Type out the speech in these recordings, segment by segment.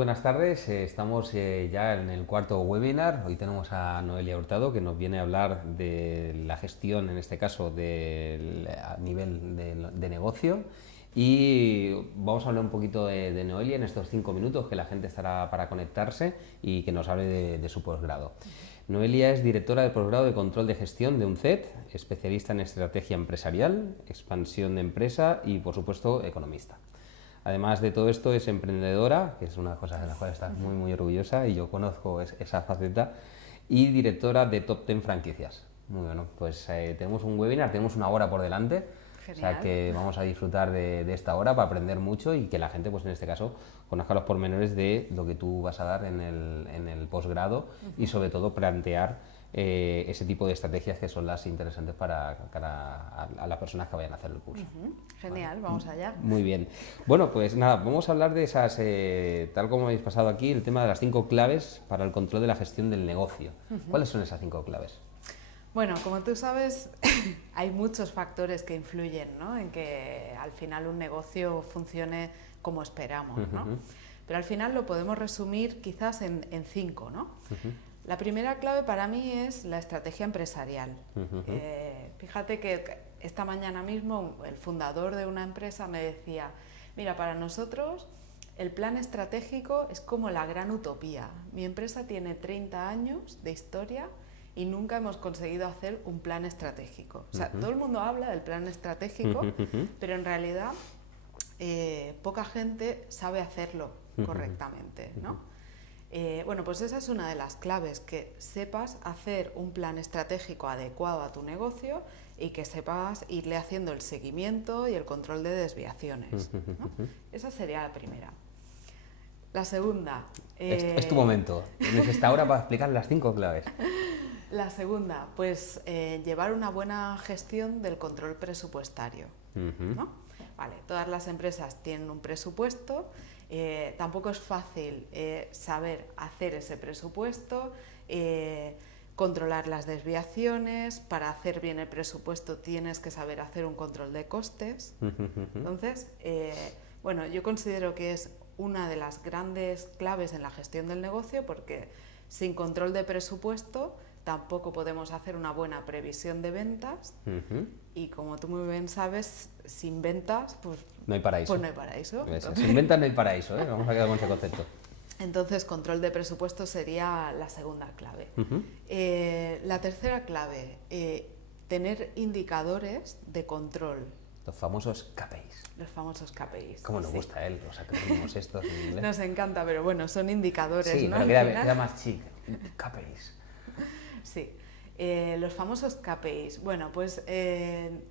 buenas tardes, estamos ya en el cuarto webinar. Hoy tenemos a Noelia Hurtado que nos viene a hablar de la gestión, en este caso a nivel de negocio, y vamos a hablar un poquito de Noelia en estos 5 minutos que la gente estará para conectarse y que nos hable de su posgrado. Noelia es directora de posgrado de control de gestión de UNCED, especialista en estrategia empresarial, expansión de empresa y, por supuesto, economista. Además de todo esto, es emprendedora, que es una cosa de la cual está muy orgullosa, y yo conozco esa faceta, y directora de Top 10 franquicias. Muy bueno, pues tenemos un webinar, tenemos una hora por delante. Genial. O sea que vamos a disfrutar de esta hora para aprender mucho y que la gente, pues en este caso, conozca los pormenores de lo que tú vas a dar en el posgrado y sobre todo plantear ese tipo de estrategias que son las interesantes para las personas que vayan a hacer el curso. Genial, ¿Vale? vamos allá. Muy bien. Bueno, pues nada, vamos a hablar de esas, tal como habéis pasado aquí, el tema de las 5 claves para el control de la gestión del negocio. ¿Cuáles son esas 5 claves? Bueno, como tú sabes, hay muchos factores que influyen, ¿no?, en que al final un negocio funcione como esperamos, ¿no? Pero al final lo podemos resumir quizás en 5, ¿no? La primera clave para mí es la estrategia empresarial. Fíjate que esta mañana mismo el fundador de una empresa me decía, mira, para nosotros el plan estratégico es como la gran utopía. Mi empresa tiene 30 años de historia y nunca hemos conseguido hacer un plan estratégico. O sea, todo el mundo habla del plan estratégico, pero en realidad poca gente sabe hacerlo correctamente, ¿no? Bueno, pues esa es una de las claves, que sepas hacer un plan estratégico adecuado a tu negocio y que sepas irle haciendo el seguimiento y el control de desviaciones, ¿no? Esa sería la primera. La segunda... Es tu momento. Tienes esta hora para explicar las 5 claves. La segunda, pues llevar una buena gestión del control presupuestario, ¿no? Vale, todas las empresas tienen un presupuesto, tampoco es fácil saber hacer ese presupuesto, controlar las desviaciones. Para hacer bien el presupuesto tienes que saber hacer un control de costes. Entonces, bueno, yo considero que es una de las grandes claves en la gestión del negocio, porque sin control de presupuesto tampoco podemos hacer una buena previsión de ventas y, como tú muy bien sabes, sin ventas pues no hay paraíso. Pues no hay paraíso. Sin ventas no hay paraíso, ¿eh? Vamos a quedar con ese concepto. Entonces, control de presupuesto sería la segunda clave. La tercera clave, tener indicadores de control. Los famosos KPIs. Los famosos KPIs. ¿Cómo nos gusta él? Los acrónimos estos en inglés. Nos encanta, pero bueno, son indicadores, sí, ¿no? pero queda más chic. KPIs. Sí. Los famosos KPIs. Bueno, pues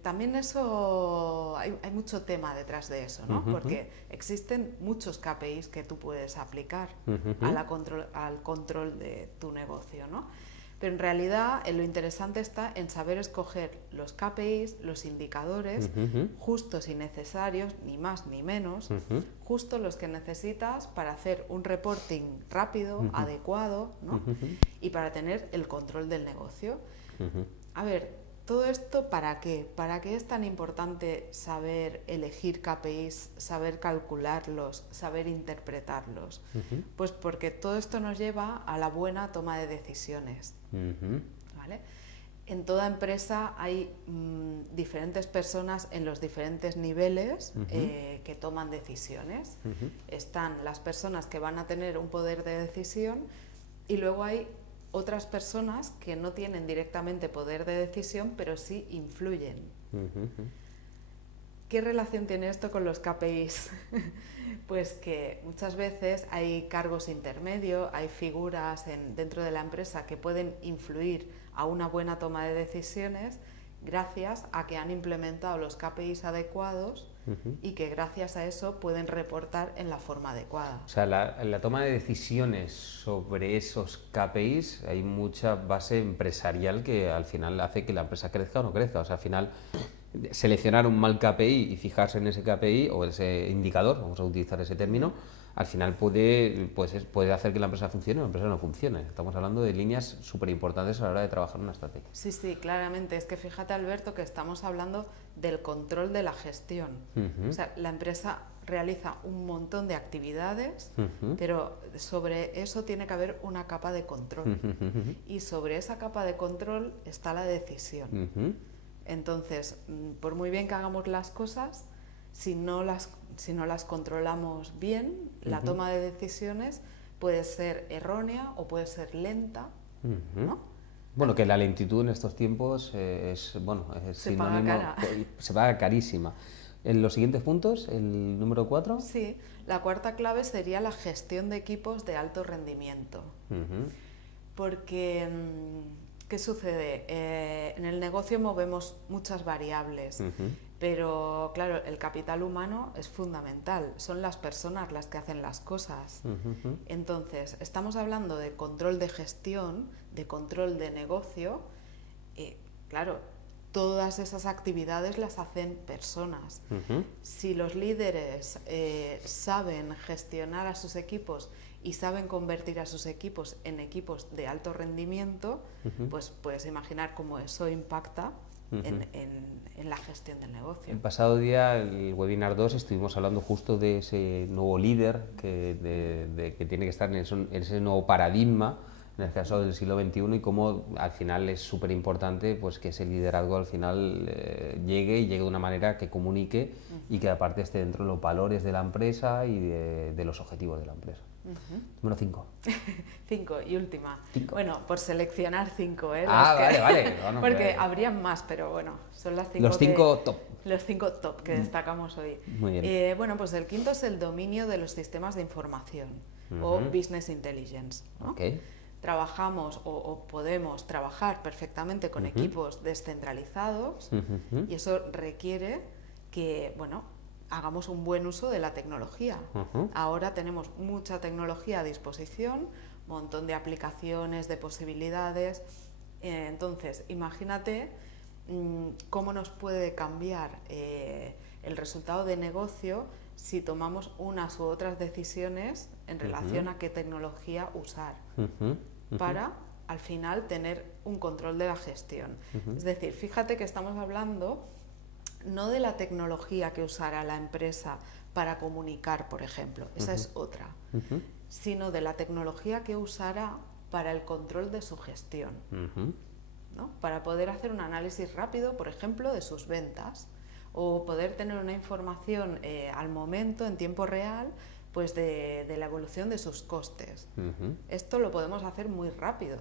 también eso, hay mucho tema detrás de eso, ¿no? Porque existen muchos KPIs que tú puedes aplicar al control de tu negocio, ¿no? Pero en realidad lo interesante está en saber escoger los KPIs, los indicadores, justos y necesarios, ni más ni menos, justo los que necesitas para hacer un reporting rápido, adecuado, ¿no? Y para tener el control del negocio. A ver, ¿todo esto para qué? ¿Para qué es tan importante saber elegir KPIs, saber calcularlos, saber interpretarlos? Pues porque todo esto nos lleva a la buena toma de decisiones. ¿Vale? En toda empresa hay diferentes personas en los diferentes niveles que toman decisiones. Están las personas que van a tener un poder de decisión y luego hay otras personas que no tienen directamente poder de decisión, pero sí influyen. ¿Qué relación tiene esto con los KPIs? Pues que muchas veces hay cargos intermedios, hay figuras dentro de la empresa que pueden influir a una buena toma de decisiones gracias a que han implementado los KPIs adecuados y que gracias a eso pueden reportar en la forma adecuada. O sea, la toma de decisiones sobre esos KPIs, hay mucha base empresarial que al final hace que la empresa crezca o no crezca. O sea, al final, seleccionar un mal KPI y fijarse en ese KPI o ese indicador, vamos a utilizar ese término, al final puede hacer que la empresa funcione o la empresa no funcione. Estamos hablando de líneas súper importantes a la hora de trabajar una estrategia. Sí, sí, claramente. Es que fíjate, Alberto, que estamos hablando del control de la gestión. O sea, la empresa realiza un montón de actividades, pero sobre eso tiene que haber una capa de control. Y sobre esa capa de control está la decisión. Entonces, por muy bien que hagamos las cosas, si no las controlamos bien, la toma de decisiones puede ser errónea o puede ser lenta, ¿no? Bueno, que la lentitud en estos tiempos es sinónimo, se paga carísima. En los siguientes puntos, el número 4. Sí, la cuarta clave sería la gestión de equipos de alto rendimiento. Porque, ¿qué sucede? En el negocio movemos muchas variables, pero claro, el capital humano es fundamental, son las personas las que hacen las cosas. Entonces, estamos hablando de control de gestión, de control de negocio, y claro, todas esas actividades las hacen personas. Si los líderes saben gestionar a sus equipos y saben convertir a sus equipos en equipos de alto rendimiento, pues puedes imaginar cómo eso impacta en la gestión del negocio. El pasado día, el webinar 2, estuvimos hablando justo de ese nuevo líder que tiene que estar en ese nuevo paradigma, en el caso del siglo XXI, y cómo al final es súper importante pues, que ese liderazgo al final llegue de una manera que comunique y que aparte esté dentro de los valores de la empresa y de los objetivos de la empresa. Número 5. 5 y última. 5. Bueno, por seleccionar 5, ¿eh? Vale. Bueno, porque habrían más, pero bueno, son las 5 los 5 top. Los 5 top que destacamos hoy. Muy bien. Bueno, pues el quinto es el dominio de los sistemas de información o business intelligence, ¿no? Okay. Trabajamos o podemos trabajar perfectamente con equipos descentralizados y eso requiere que, bueno, hagamos un buen uso de la tecnología. Ahora tenemos mucha tecnología a disposición, un montón de aplicaciones, de posibilidades. Entonces, imagínate cómo nos puede cambiar el resultado de negocio si tomamos unas u otras decisiones en relación a qué tecnología usar para, al final, tener un control de la gestión. Es decir, fíjate que estamos hablando no de la tecnología que usará la empresa para comunicar, por ejemplo, esa es otra, sino de la tecnología que usará para el control de su gestión, ¿no? Para poder hacer un análisis rápido, por ejemplo, de sus ventas, o poder tener una información al momento, en tiempo real, pues de la evolución de sus costes. Esto lo podemos hacer muy rápido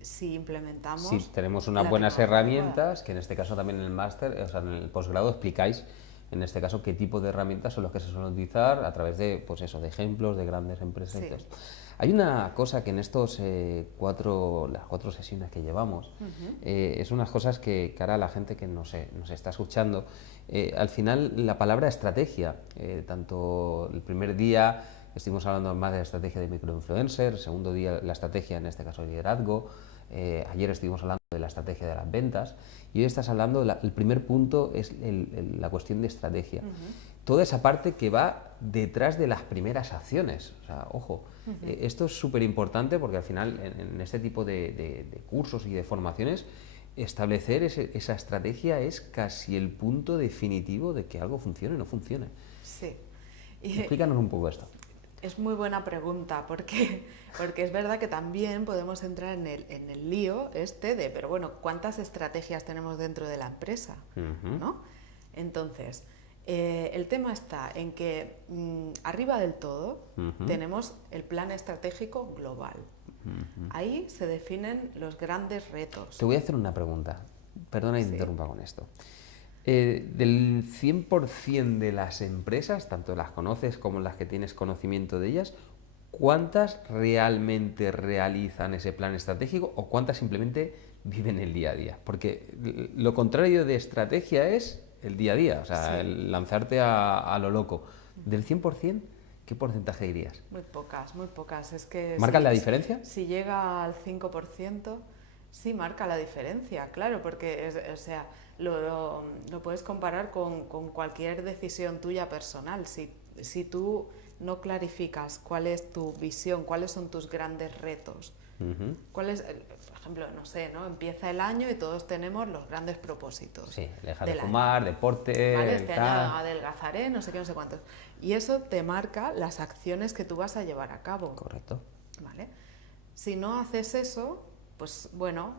si implementamos. Si tenemos unas buenas herramientas, que en este caso también en el máster, o sea, en el posgrado explicáis, en este caso, qué tipo de herramientas son las que se suelen utilizar a través de, pues eso, de ejemplos de grandes empresas. Sí. Hay una cosa que en estos las 4 sesiones que llevamos, es unas cosas que ahora la gente que nos está escuchando, al final la palabra estrategia, tanto el primer día estuvimos hablando más de la estrategia de microinfluencer, el segundo día la estrategia, en este caso de liderazgo, ayer estuvimos hablando de la estrategia de las ventas y hoy estás hablando, el primer punto es la cuestión de estrategia. Toda esa parte que va detrás de las primeras acciones, o sea, ojo, esto es súper importante porque al final en este tipo de cursos y de formaciones establecer esa estrategia es casi el punto definitivo de que algo funcione o no funcione. Sí. Explícanos un poco esto. Es muy buena pregunta porque es verdad que también podemos entrar en el lío pero bueno, ¿cuántas estrategias tenemos dentro de la empresa? ¿No? Entonces, el tema está en que arriba del todo tenemos el plan estratégico global. Ahí se definen los grandes retos. Te voy a hacer una pregunta, perdona que te interrumpa con esto. Del 100% de las empresas, tanto las conoces como las que tienes conocimiento de ellas, ¿cuántas realmente realizan ese plan estratégico o cuántas simplemente viven el día a día? Porque lo contrario de estrategia es el día a día, o sea, el lanzarte a lo loco. Del 100%, ¿qué porcentaje dirías? Muy pocas. Es que ¿Marcan la diferencia? Si llega al 5%, sí marca la diferencia, claro, porque lo puedes comparar con cualquier decisión tuya personal. Si tú no clarificas cuál es tu visión, cuáles son tus grandes retos, cuál es, por ejemplo, no sé, ¿no? Empieza el año y todos tenemos los grandes propósitos. Sí, dejar de fumar, deporte, ¿vale? Este año adelgazaré, no sé qué, no sé cuántos. Y eso te marca las acciones que tú vas a llevar a cabo. Correcto. ¿Vale? Si no haces eso, pues bueno,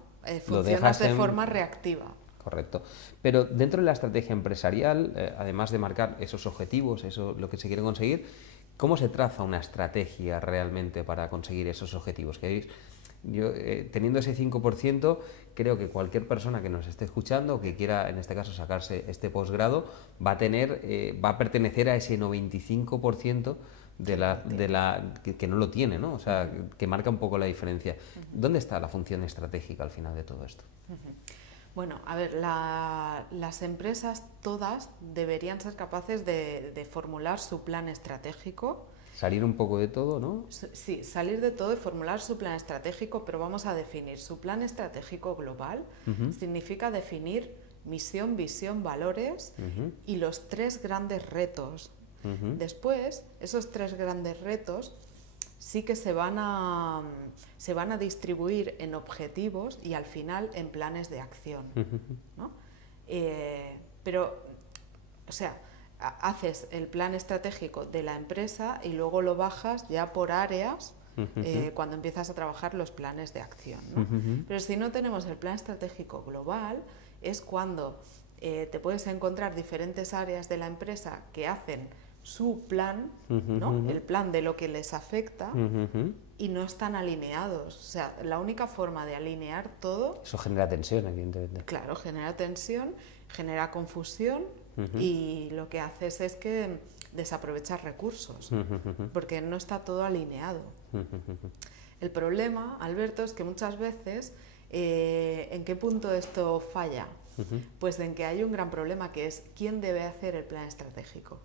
funcionas de forma reactiva. Correcto. Pero dentro de la estrategia empresarial, además de marcar esos objetivos, eso lo que se quiere conseguir, ¿cómo se traza una estrategia realmente para conseguir esos objetivos? Yo, teniendo ese 5%, creo que cualquier persona que nos esté escuchando o que quiera, en este caso, sacarse este posgrado, va a pertenecer a ese 95% que no lo tiene, ¿no? O sea, que marca un poco la diferencia. ¿Dónde está la función estratégica al final de todo esto? Bueno, a ver, las empresas todas deberían ser capaces de formular su plan estratégico. Salir un poco de todo, ¿no? Sí, salir de todo y formular su plan estratégico, pero vamos a definir su plan estratégico global. Significa definir misión, visión, valores y los 3 grandes retos. Después, esos 3 grandes retos sí que se van a distribuir en objetivos y al final en planes de acción, ¿no? Pero, o sea, haces el plan estratégico de la empresa y luego lo bajas ya por áreas cuando empiezas a trabajar los planes de acción, ¿no? Pero si no tenemos el plan estratégico global, es cuando te puedes encontrar diferentes áreas de la empresa que hacen su plan, ¿no? El plan de lo que les afecta y no están alineados. O sea, la única forma de alinear todo... Eso genera tensión, evidentemente. Claro, genera tensión, genera confusión y lo que haces es que desaprovechas recursos porque no está todo alineado. El problema, Alberto, es que muchas veces ¿en qué punto esto falla? Pues en que hay un gran problema, que es ¿quién debe hacer el plan estratégico?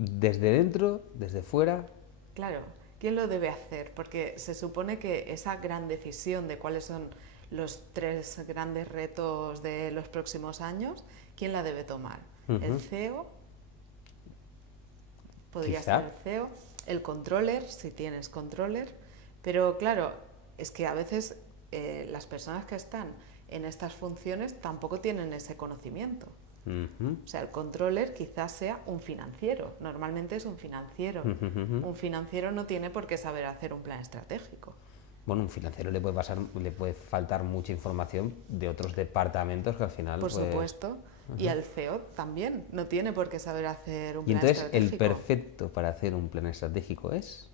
¿Desde dentro, desde fuera? Claro, ¿quién lo debe hacer? Porque se supone que esa gran decisión de cuáles son los 3 grandes retos de los próximos años, ¿quién la debe tomar? ¿El CEO? Podría ser el CEO, el controller, si tienes controller, pero claro, es que a veces las personas que están en estas funciones tampoco tienen ese conocimiento. O sea, el controller quizás sea un financiero, normalmente es un financiero. Un financiero no tiene por qué saber hacer un plan estratégico. Bueno, un financiero le puede faltar mucha información de otros departamentos que al final... Por supuesto. Y el CEO también no tiene por qué saber hacer un plan estratégico. ¿Y entonces el perfecto para hacer un plan estratégico es?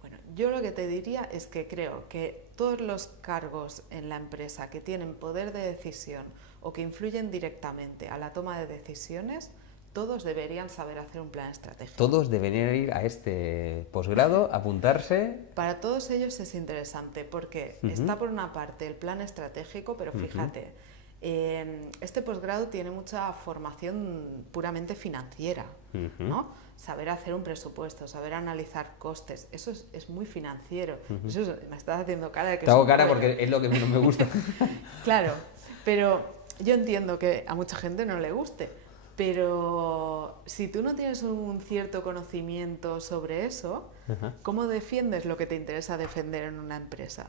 Bueno, yo lo que te diría es que creo que todos los cargos en la empresa que tienen poder de decisión o que influyen directamente a la toma de decisiones, todos deberían saber hacer un plan estratégico. Todos deberían ir a este posgrado, apuntarse. Para todos ellos es interesante porque está por una parte el plan estratégico, pero fíjate, este posgrado tiene mucha formación puramente financiera, ¿no? Saber hacer un presupuesto, saber analizar costes, eso es muy financiero. Eso me estás haciendo cara de que... Te hago cara porque es lo que no me gusta. Claro, pero yo entiendo que a mucha gente no le guste, pero si tú no tienes un cierto conocimiento sobre eso, ¿cómo defiendes lo que te interesa defender en una empresa?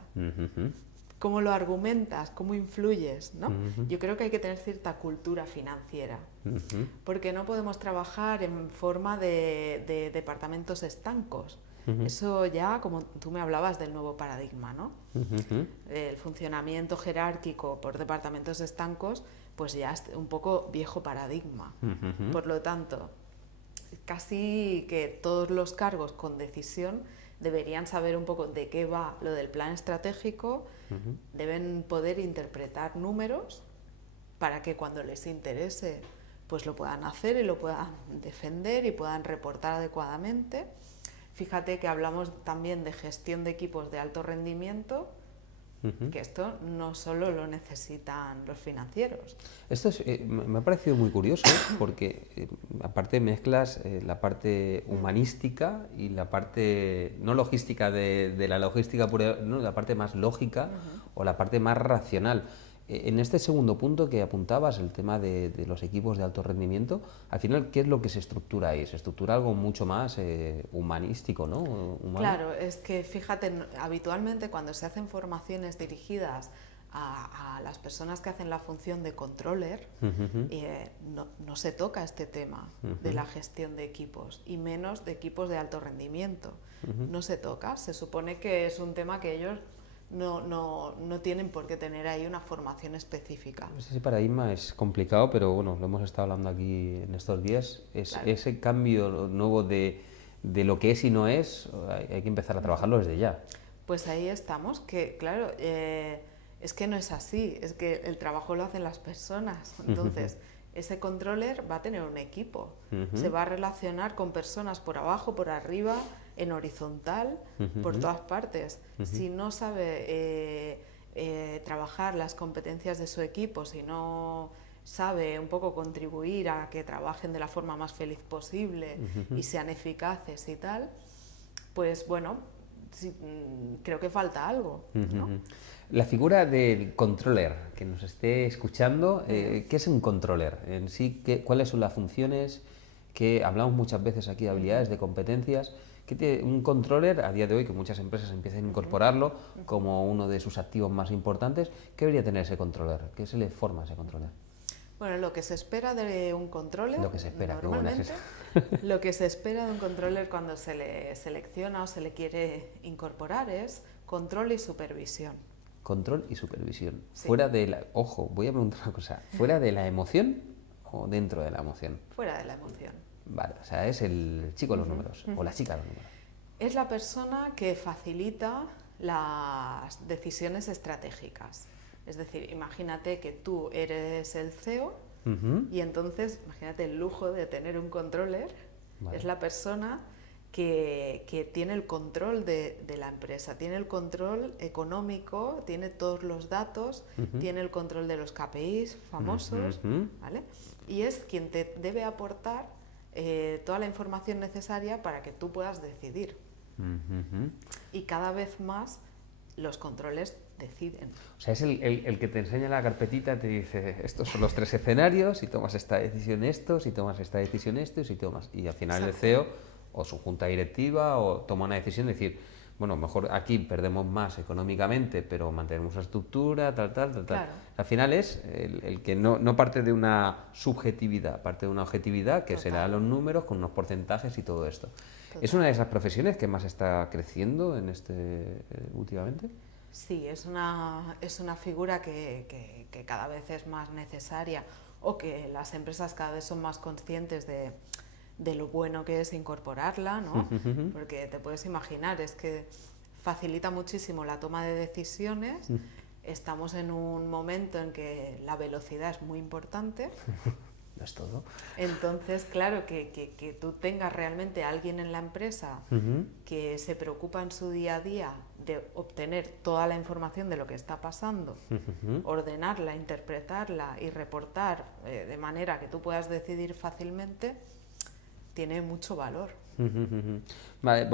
¿Cómo lo argumentas? ¿Cómo influyes? ¿No? Yo creo que hay que tener cierta cultura financiera, porque no podemos trabajar en forma de departamentos estancos. Eso ya, como tú me hablabas del nuevo paradigma, ¿no? El funcionamiento jerárquico por departamentos estancos, pues ya es un poco viejo paradigma. Por lo tanto, casi que todos los cargos con decisión deberían saber un poco de qué va lo del plan estratégico, deben poder interpretar números para que cuando les interese pues lo puedan hacer y lo puedan defender y puedan reportar adecuadamente. Fíjate que hablamos también de gestión de equipos de alto rendimiento, que esto no solo lo necesitan los financieros. Esto me ha parecido muy curioso porque aparte mezclas la parte humanística y la parte no logística de la logística pura, no, la parte más lógica o la parte más racional. En este segundo punto que apuntabas, el tema de los equipos de alto rendimiento, al final, ¿qué es lo que se estructura ahí? Se estructura algo mucho más humanístico, ¿no? Humano. Claro, es que fíjate, habitualmente cuando se hacen formaciones dirigidas a las personas que hacen la función de controller, no se toca este tema de la gestión de equipos, y menos de equipos de alto rendimiento. No se toca, se supone que es un tema que ellos no tienen por qué tener ahí una formación específica. Ese paradigma es complicado, pero bueno, lo hemos estado hablando aquí en estos días. Claro. Ese cambio nuevo de lo que es y no es, hay que empezar a trabajarlo desde ya. Pues ahí estamos, que claro, es que no es así, es que el trabajo lo hacen las personas. Entonces, ese controller va a tener un equipo, se va a relacionar con personas por abajo, por arriba, en horizontal, por todas partes. Si no sabe trabajar las competencias de su equipo, si no sabe un poco contribuir a que trabajen de la forma más feliz posible y sean eficaces y tal, pues bueno, sí, creo que falta algo, ¿no? La figura del controller, que nos esté escuchando, ¿qué es un controller? En sí, ¿cuáles son las funciones? Que hablamos muchas veces aquí de habilidades, de competencias. Un controller, a día de hoy, que muchas empresas empiezan a incorporarlo como uno de sus activos más importantes, ¿qué debería tener ese controller? ¿Qué se le forma a ese controller? Bueno, lo que se espera de un controller, lo que se espera, normalmente, lo que se espera de un controller cuando se le selecciona o se le quiere incorporar es control y supervisión. Control y supervisión. Sí. Fuera de la... Ojo, voy a preguntar una cosa. ¿Fuera de la emoción o dentro de la emoción? Fuera de la emoción. Vale, o sea, es el chico de los números o la chica de los números. Es la persona que facilita las decisiones estratégicas. Es decir, imagínate que tú eres el CEO y entonces, imagínate el lujo de tener un controller. Vale. Es la persona que tiene el control de la empresa, tiene el control económico, tiene todos los datos, tiene el control de los KPIs famosos, ¿vale? Y es quien te debe aportar toda la información necesaria para que tú puedas decidir. Y cada vez más los controles deciden. O sea, es el que te enseña la carpetita, te dice, estos son los 3 escenarios, si tomas esta decisión esto, si tomas esta decisión esto, si tomas... Y al final Exacto. El CEO o su junta directiva o toma una decisión de decir, bueno, mejor aquí perdemos más económicamente, pero mantenemos la estructura, tal. Claro. Al final es el que no parte de una subjetividad, parte de una objetividad que será los números con unos porcentajes y todo esto. Total. ¿Es una de esas profesiones que más está creciendo en últimamente? Sí, es una figura que cada vez es más necesaria, o que las empresas cada vez son más conscientes de lo bueno que es incorporarla, ¿no? Porque te puedes imaginar, es que facilita muchísimo la toma de decisiones. Estamos en un momento en que la velocidad es muy importante. No es todo. Entonces, claro, que tú tengas realmente a alguien en la empresa que se preocupa en su día a día de obtener toda la información de lo que está pasando, ordenarla, interpretarla y reportar de manera que tú puedas decidir fácilmente, tiene mucho valor. Vale,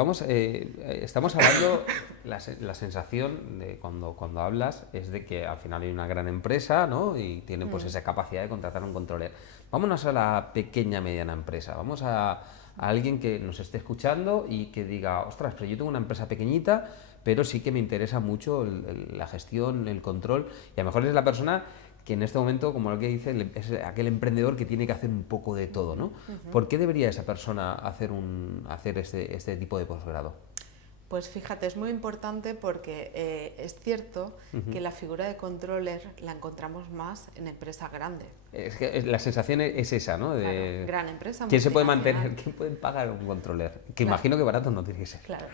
estamos hablando, la sensación de cuando hablas es de que al final hay una gran empresa, ¿no? Y tienen pues esa capacidad de contratar un controller. Vámonos a la pequeña, mediana empresa, vamos a alguien que nos esté escuchando y que diga, ostras, pero yo tengo una empresa pequeñita, pero sí que me interesa mucho la gestión, el control, y a lo mejor es la persona que en este momento, como lo que dice, es aquel emprendedor que tiene que hacer un poco de todo, ¿no? ¿Por qué debería esa persona hacer este tipo de posgrado? Pues fíjate, es muy importante porque es cierto que la figura de controller la encontramos más en empresas grandes. Es que la sensación es esa, ¿no? De claro, gran empresa. ¿Quién se puede mantener? ¿Quién puede pagar un controller? Que claro. Imagino que barato no tiene que ser. Claro.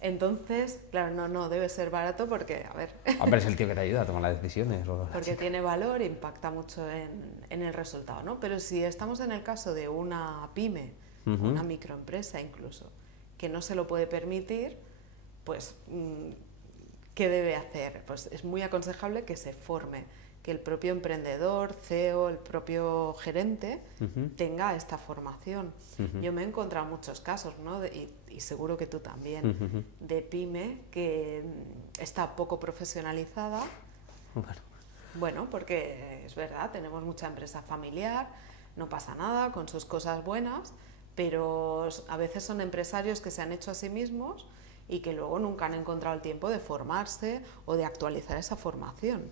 Entonces, claro, no debe ser barato porque, a ver... Hombre, es el tío que te ayuda a tomar las decisiones. Porque tiene valor e impacta mucho en el resultado, ¿no? Pero si estamos en el caso de una pyme, una microempresa incluso, que no se lo puede permitir, pues, ¿qué debe hacer? Pues es muy aconsejable que se forme, que el propio emprendedor, CEO, el propio gerente tenga esta formación. Yo me he encontrado muchos casos, ¿no? Y seguro que tú también, de pyme que está poco profesionalizada. Bueno. Bueno, porque es verdad, tenemos mucha empresa familiar, no pasa nada, con sus cosas buenas, pero a veces son empresarios que se han hecho a sí mismos y que luego nunca han encontrado el tiempo de formarse o de actualizar esa formación.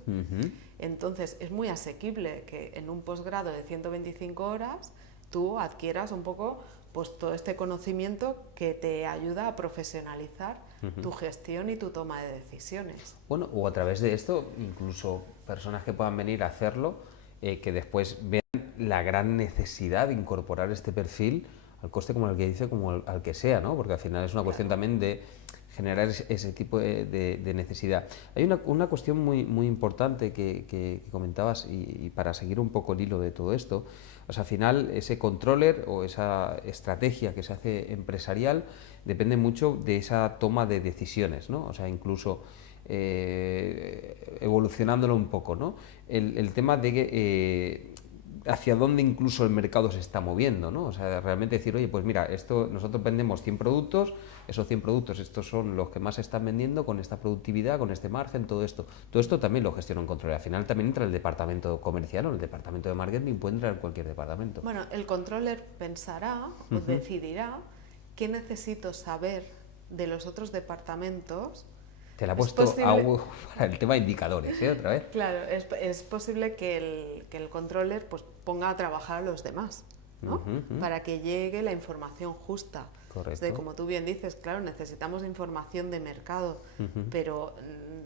Entonces, es muy asequible que en un posgrado de 125 horas tú adquieras un poco pues todo este conocimiento que te ayuda a profesionalizar tu gestión y tu toma de decisiones. Bueno, o a través de esto, incluso personas que puedan venir a hacerlo, que después vean la gran necesidad de incorporar este perfil al coste como el que dice, como al que sea, ¿no? Porque al final es una cuestión también de generar ese tipo de necesidad. Hay una cuestión muy importante que comentabas y para seguir un poco el hilo de todo esto, o sea, al final ese controller o esa estrategia que se hace empresarial depende mucho de esa toma de decisiones, ¿no? O sea, incluso evolucionándolo un poco, ¿no? El tema de que hacia dónde incluso el mercado se está moviendo, ¿no? O sea, realmente decir, oye, pues mira, nosotros vendemos 100 productos, esos 100 productos, estos son los que más se están vendiendo con esta productividad, con este margen, todo esto. Todo esto también lo gestiona un controller. Al final también entra el departamento comercial o el departamento de marketing, puede entrar en cualquier departamento. Bueno, el controller pensará o decidirá qué necesito saber de los otros departamentos. Te la he puesto para el tema de indicadores, ¿eh? Otra vez. Claro, es posible que el controller pues, ponga a trabajar a los demás, ¿no? Para que llegue la información justa. Correcto. Entonces, como tú bien dices, claro, necesitamos información de mercado, pero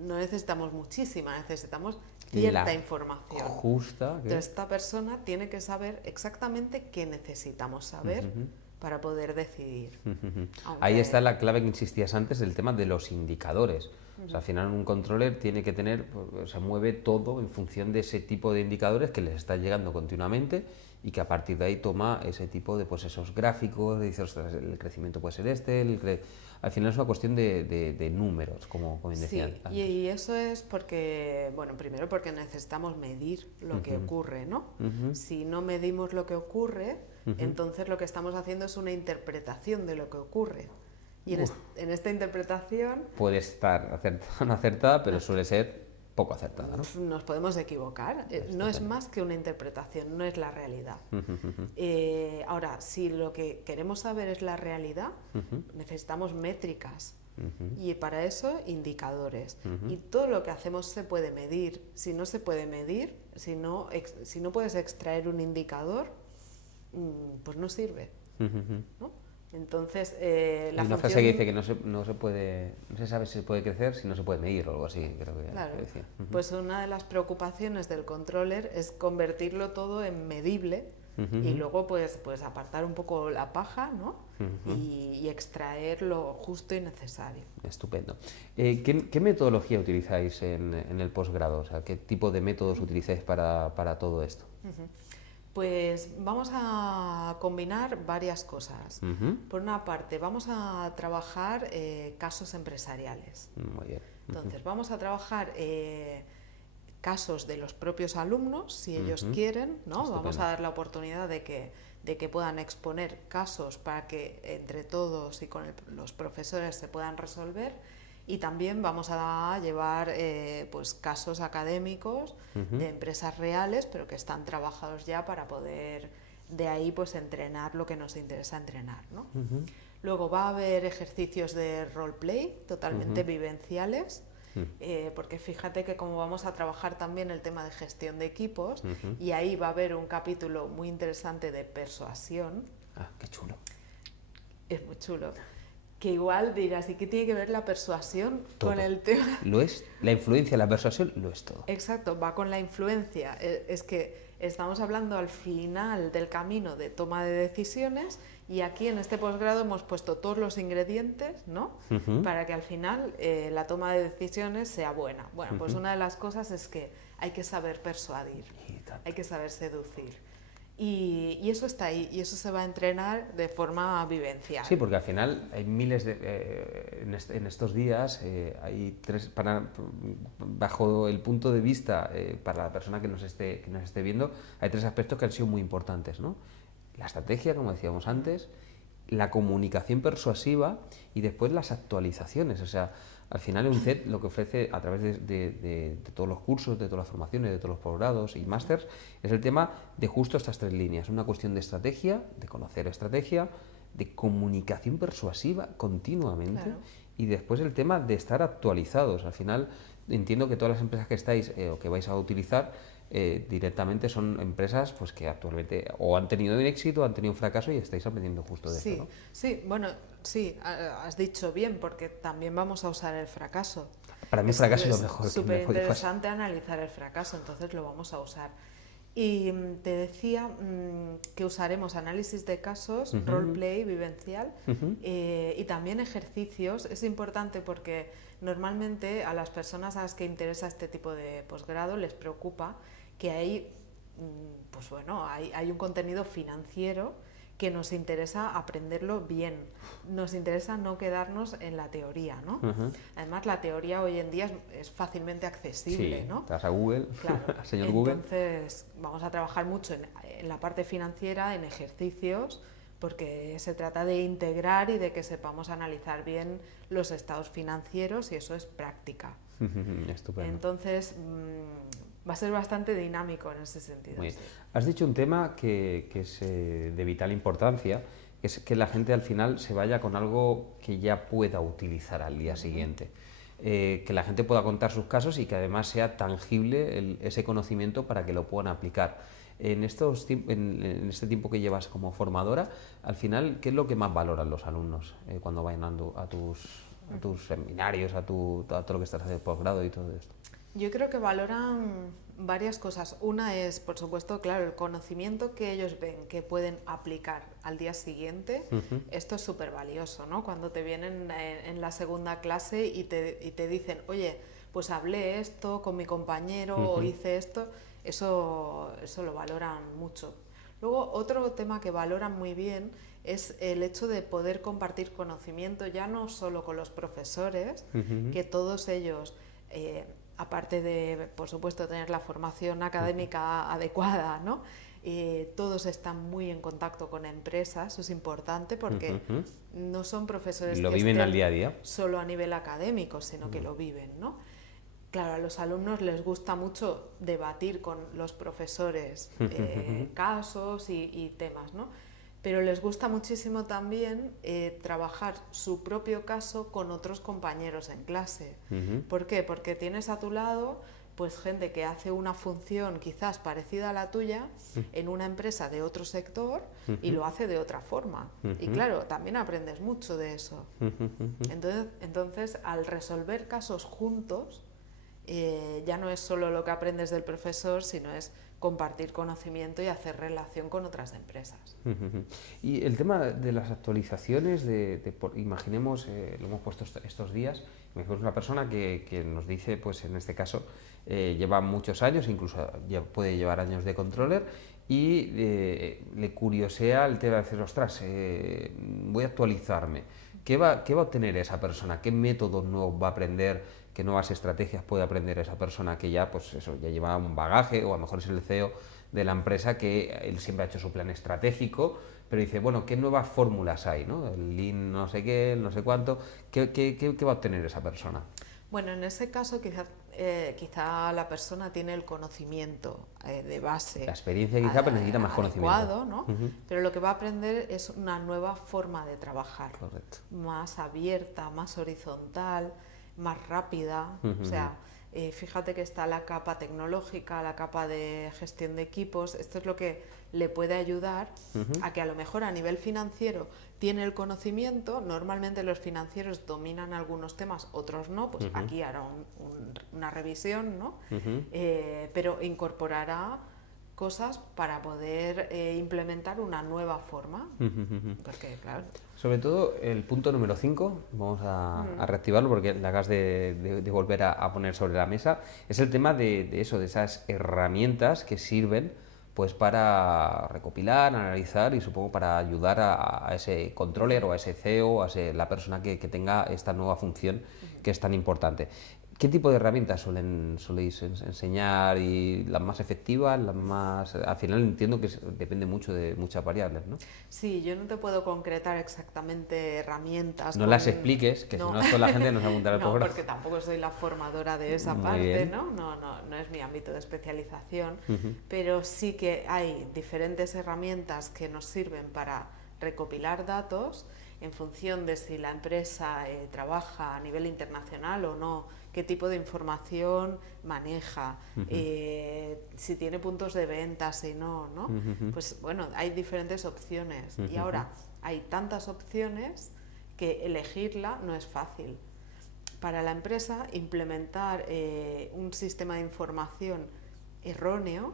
no necesitamos muchísima, necesitamos cierta información justa. Entonces, esta persona tiene que saber exactamente qué necesitamos saber para poder decidir. Ahí está la clave que insistías antes del tema de los indicadores. O sea, al final un controller tiene que tener, pues, se mueve todo en función de ese tipo de indicadores que les está llegando continuamente y que a partir de ahí toma ese tipo de, pues, esos gráficos, dice, ostras, el crecimiento puede ser este, al final es una cuestión de números, como bien decían. Sí, y eso es porque, bueno, primero porque necesitamos medir lo que ocurre, ¿no? Si no medimos lo que ocurre, entonces lo que estamos haciendo es una interpretación de lo que ocurre. Y en esta interpretación... Puede estar acertada o no acertada, pero suele ser poco acertada, ¿no? Nos podemos equivocar. No es más que una interpretación, no es la realidad. Ahora, si lo que queremos saber es la realidad, necesitamos métricas. Y para eso, indicadores. Y todo lo que hacemos se puede medir. Si no se puede medir, si no puedes extraer un indicador, pues no sirve, ¿no? Entonces, la hay una frase que dice que no se sabe si se puede crecer si no se puede medir o algo así, creo que claro, decía. Pues una de las preocupaciones del controller es convertirlo todo en medible y luego pues apartar un poco la paja, ¿no? Y extraer lo justo y necesario. Estupendo. ¿Qué metodología utilizáis en el posgrado? O sea, ¿qué tipo de métodos utilizáis para todo esto? Pues vamos a combinar varias cosas. Por una parte, vamos a trabajar casos empresariales. Muy bien. Entonces, vamos a trabajar casos de los propios alumnos, si ellos quieren, ¿no? Estupendo. Vamos a dar la oportunidad de que puedan exponer casos para que entre todos y con los profesores se puedan resolver. Y también vamos a llevar pues casos académicos de empresas reales, pero que están trabajados ya para poder de ahí pues entrenar lo que nos interesa entrenar, ¿no? Luego va a haber ejercicios de roleplay totalmente vivenciales, porque fíjate que como vamos a trabajar también el tema de gestión de equipos, y ahí va a haber un capítulo muy interesante de persuasión. Ah, qué chulo. Es muy chulo. Que igual dirás, ¿y qué tiene que ver la persuasión Todo. con el tema? Lo es, la influencia, la persuasión, lo es todo. Exacto, va con la influencia. Es que estamos hablando al final del camino de toma de decisiones y aquí en este posgrado hemos puesto todos los ingredientes, ¿no? Para que al final la toma de decisiones sea buena. Bueno, pues una de las cosas es que hay que saber persuadir, hay que saber seducir. Y eso está ahí, y eso se va a entrenar de forma vivencial. Sí, porque al final hay miles de... en estos días hay tres... bajo el punto de vista, para la persona que nos esté viendo, hay tres aspectos que han sido muy importantes, ¿no? La estrategia, como decíamos antes, la comunicación persuasiva y después las actualizaciones. O sea, Al final, UNCED lo que ofrece a través de todos los cursos, de todas las formaciones, de todos los posgrados y másters, es el tema de justo estas 3 líneas. Una cuestión de estrategia, de conocer estrategia, de comunicación persuasiva continuamente, claro, y después el tema de estar actualizados. Al final, entiendo que todas las empresas que estáis o que vais a utilizar directamente son empresas pues que actualmente o han tenido un éxito o han tenido un fracaso y estáis aprendiendo justo de esto, ¿no? Sí, bueno, sí, has dicho bien, porque también vamos a usar el fracaso. Para mí el fracaso es lo mejor. Es súper interesante analizar el fracaso, entonces lo vamos a usar. Y te decía que usaremos análisis de casos, roleplay, vivencial, y también ejercicios. Es importante porque normalmente a las personas a las que interesa este tipo de posgrado les preocupa que hay, pues bueno, hay un contenido financiero que nos interesa aprenderlo bien, nos interesa no quedarnos en la teoría, ¿no? Además, la teoría hoy en día es fácilmente accesible, sí, ¿no? Te vas a Google, claro. al señor Google. Entonces, vamos a trabajar mucho en la parte financiera, en ejercicios, porque se trata de integrar y de que sepamos analizar bien los estados financieros, y eso es práctica. Estupendo. Entonces, va a ser bastante dinámico en ese sentido. Sí. Has dicho un tema que es de vital importancia, que es que la gente al final se vaya con algo que ya pueda utilizar al día siguiente. Que la gente pueda contar sus casos y que además sea tangible ese conocimiento para que lo puedan aplicar. En este tiempo que llevas como formadora, al final, ¿qué es lo que más valoran los alumnos cuando vayan a tus seminarios, a todo lo que estás haciendo posgrado y todo esto? Yo creo que valoran varias cosas. Una es, por supuesto, claro, el conocimiento que ellos ven que pueden aplicar al día siguiente. Esto es súper valioso, ¿no? Cuando te vienen en la segunda clase y te dicen, oye, pues hablé esto con mi compañero o hice esto, eso lo valoran mucho. Luego, otro tema que valoran muy bien es el hecho de poder compartir conocimiento, ya no solo con los profesores, que todos ellos... aparte de, por supuesto, tener la formación académica adecuada, ¿no? Todos están muy en contacto con empresas, eso es importante porque no son profesores lo que viven estén al día a día solo a nivel académico, sino que lo viven, ¿no? Claro, a los alumnos les gusta mucho debatir con los profesores casos y temas, ¿no? Pero les gusta muchísimo también trabajar su propio caso con otros compañeros en clase. ¿Por qué? Porque tienes a tu lado pues gente que hace una función quizás parecida a la tuya en una empresa de otro sector y lo hace de otra forma. Y claro, también aprendes mucho de eso. Entonces, al resolver casos juntos, ya no es solo lo que aprendes del profesor, sino es compartir conocimiento y hacer relación con otras empresas. Y el tema de las actualizaciones, imaginemos, lo hemos puesto estos días, imaginemos una persona que nos dice, pues en este caso, lleva muchos años, incluso ya puede llevar años de controller, y le curiosea el tema de decir, ostras, voy a actualizarme. ¿Qué va a obtener esa persona? ¿Qué métodos nuevos va a aprender? ¿Qué nuevas estrategias puede aprender esa persona que ya, pues eso, ya lleva un bagaje, o a lo mejor es el CEO de la empresa que él siempre ha hecho su plan estratégico, pero dice, bueno, ¿qué nuevas fórmulas hay, ¿no? El Lean no sé qué, no sé cuánto, ¿qué va a obtener esa persona? Bueno, en ese caso quizá la persona tiene el conocimiento de base. La experiencia quizá, pero necesita más conocimiento. ¿No? Pero lo que va a aprender es una nueva forma de trabajar. Correcto. Más abierta, más horizontal, más rápida. O sea, fíjate que está la capa tecnológica, la capa de gestión de equipos. Esto es lo que le puede ayudar a que a lo mejor a nivel financiero tiene el conocimiento. Normalmente los financieros dominan algunos temas, otros no, pues aquí hará una revisión, ¿no? Pero incorporará cosas para poder implementar una nueva forma. Porque, claro, sobre todo el punto número 5, vamos a reactivarlo porque la acabas de volver a poner sobre la mesa, es el tema de esas herramientas que sirven pues para recopilar, analizar y supongo para ayudar a ese controller o a ese CEO, la persona que tenga esta nueva función que es tan importante. ¿Qué tipo de herramientas soléis enseñar y las más efectivas, las más... Al final entiendo que depende mucho de muchas variables, ¿no? Sí, yo no te puedo concretar exactamente herramientas. No las expliques, que si no después la gente no se apuntará al No, programa. porque tampoco soy la formadora de esa Muy parte, bien. ¿no? No es mi ámbito de especialización, pero sí que hay diferentes herramientas que nos sirven para recopilar datos en función de si la empresa trabaja a nivel internacional o no, qué tipo de información maneja, si tiene puntos de venta, si no, ¿no? Pues bueno, hay diferentes opciones y ahora hay tantas opciones que elegirla no es fácil. Para la empresa, implementar un sistema de información erróneo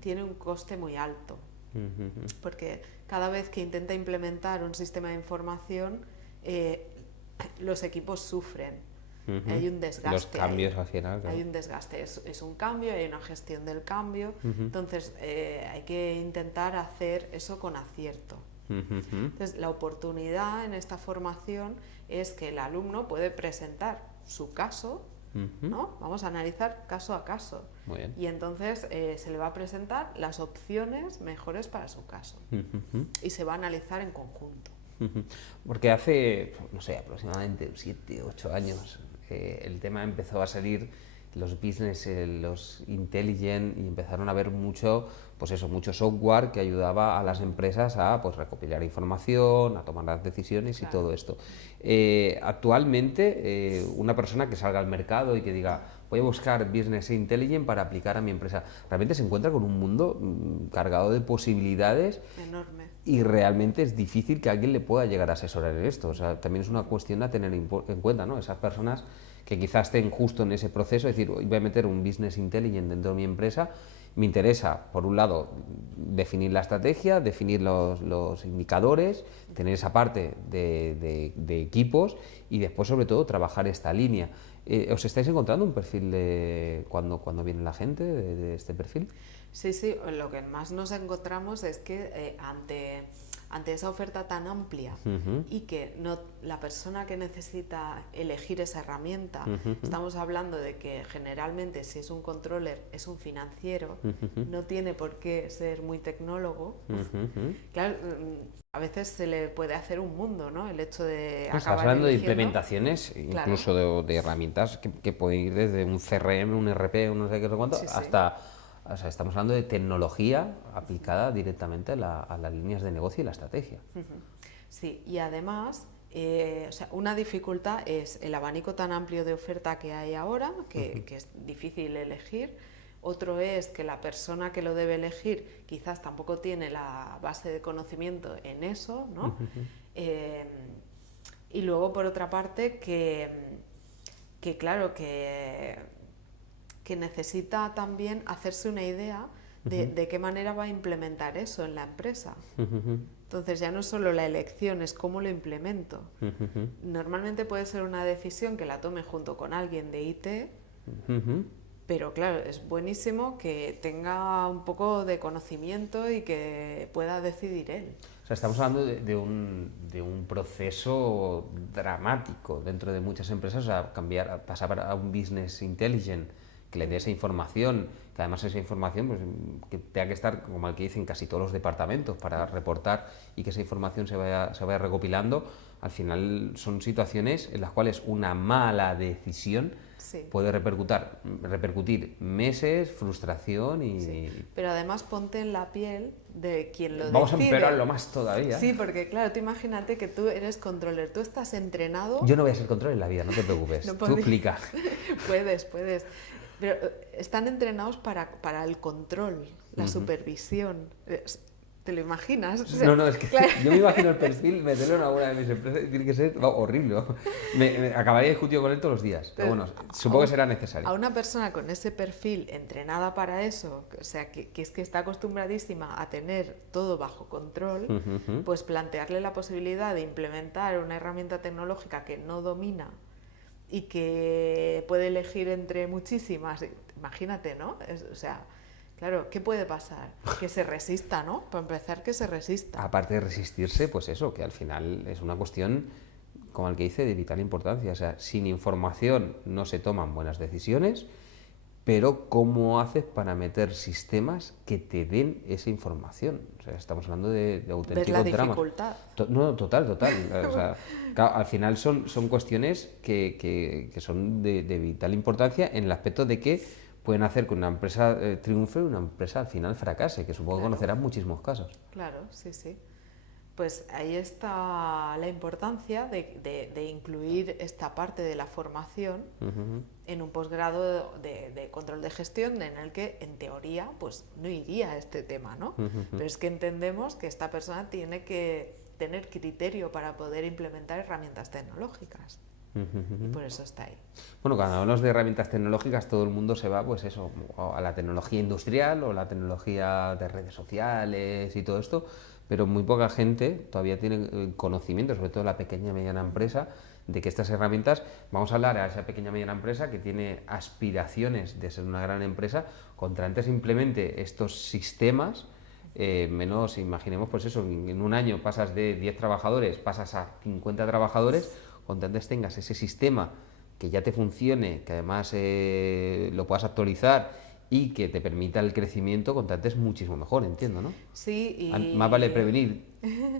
tiene un coste muy alto, porque cada vez que intenta implementar un sistema de información, los equipos sufren. Hay un desgaste. Los cambios al final. Claro. Hay un desgaste, es un cambio, hay una gestión del cambio, entonces hay que intentar hacer eso con acierto. Entonces, la oportunidad en esta formación es que el alumno puede presentar su caso, ¿no? Vamos a analizar caso a caso. Muy bien. Y entonces se le va a presentar las opciones mejores para su caso y se va a analizar en conjunto. Porque hace, no sé, aproximadamente 7, 8 años el tema empezó a salir, los business, los intelligent, y empezaron a ver mucho, pues eso, mucho software que ayudaba a las empresas a pues recopilar información, a tomar las decisiones. Claro. Y todo esto. Actualmente, una persona que salga al mercado y que diga, voy a buscar business intelligent para aplicar a mi empresa, realmente se encuentra con un mundo cargado de posibilidades. Enorme. Y realmente es difícil que alguien le pueda llegar a asesorar en esto. O sea, también es una cuestión a tener en cuenta, ¿no? Esas personas que quizás estén justo en ese proceso, es decir, voy a meter un business intelligent dentro de mi empresa, me interesa, por un lado, definir la estrategia, definir los indicadores, tener esa parte de equipos y después, sobre todo, trabajar esta línea. ¿Os estáis encontrando un perfil de cuando viene la gente de este perfil? Sí, sí, lo que más nos encontramos es que ante esa oferta tan amplia y que no, la persona que necesita elegir esa herramienta, estamos hablando de que generalmente si es un controller es un financiero, no tiene por qué ser muy tecnólogo. Claro, a veces se le puede hacer un mundo, ¿no? El hecho de Estás hablando de implementaciones, incluso claro, de herramientas que pueden ir desde un CRM, un RP, un no sé qué sé cuánto, sí, hasta... O sea, estamos hablando de tecnología aplicada directamente a las líneas de negocio y la estrategia. Sí, y además, o sea, una dificultad es el abanico tan amplio de oferta que hay ahora, que es difícil elegir. Otro es que la persona que lo debe elegir quizás tampoco tiene la base de conocimiento en eso, ¿no? Y luego, por otra parte, que claro, que necesita también hacerse una idea de qué manera va a implementar eso en la empresa. Entonces ya no es solo la elección, es cómo lo implemento. Normalmente puede ser una decisión que la tome junto con alguien de IT, pero claro, es buenísimo que tenga un poco de conocimiento y que pueda decidir él. O sea, estamos hablando de un proceso dramático dentro de muchas empresas, o sea, pasar a un business intelligent que le dé esa información, que además esa información pues, que tenga que estar, como el que dicen, casi todos los departamentos para reportar y que esa información se vaya recopilando. Al final son situaciones en las cuales una mala decisión puede repercutir meses, frustración y... Sí. Pero además ponte en la piel de quien lo decide. Vamos a empeorarlo más todavía. Sí, porque claro, tú imagínate que tú eres controller, tú estás entrenado... Yo no voy a ser controller en la vida, no te preocupes, no tú explica. Puedes. Pero están entrenados para el control, la supervisión. ¿Te lo imaginas? O sea, no, es que claro. Yo me imagino el perfil, meterlo en alguna de mis empresas, tiene que ser horrible. Me acabaría discutiendo con él todos los días, pero bueno, supongo que será necesario. A una persona con ese perfil entrenada para eso, o sea, que es que está acostumbradísima a tener todo bajo control, pues plantearle la posibilidad de implementar una herramienta tecnológica que no domina y que puede elegir entre muchísimas, imagínate, ¿no? O sea, claro, ¿qué puede pasar? Que se resista, ¿no? Para empezar, que se resista. Aparte de resistirse, pues eso, que al final es una cuestión como el que dice, de vital importancia. O sea, sin información no se toman buenas decisiones, pero ¿cómo haces para meter sistemas que te den esa información? O sea, estamos hablando de auténticos ¿Ves la dramas. dificultad? No, total. O sea, claro, al final son cuestiones que son de vital importancia en el aspecto de que pueden hacer que una empresa triunfe y una empresa al final fracase, que supongo que conocerás muchísimos casos. Claro, sí, sí. Pues ahí está la importancia de incluir esta parte de la formación en un posgrado de control de gestión en el que, en teoría, pues no iría este tema, ¿no? Pero es que entendemos que esta persona tiene que tener criterio para poder implementar herramientas tecnológicas. Y por eso está ahí. Bueno, cuando hablamos de herramientas tecnológicas, todo el mundo se va, pues eso, a la tecnología industrial o la tecnología de redes sociales y todo esto, pero muy poca gente todavía tiene conocimiento, sobre todo la pequeña y mediana empresa, de que estas herramientas, vamos a hablar a esa pequeña y mediana empresa que tiene aspiraciones de ser una gran empresa, contra antes implemente estos sistemas, menos, imaginemos, pues eso, en un año pasas de 10 trabajadores, pasas a 50 trabajadores, cuando antes tengas ese sistema que ya te funcione, que además lo puedas actualizar y que te permita el crecimiento, cuanto antes muchísimo mejor, entiendo, ¿no? Sí, y... Más vale prevenir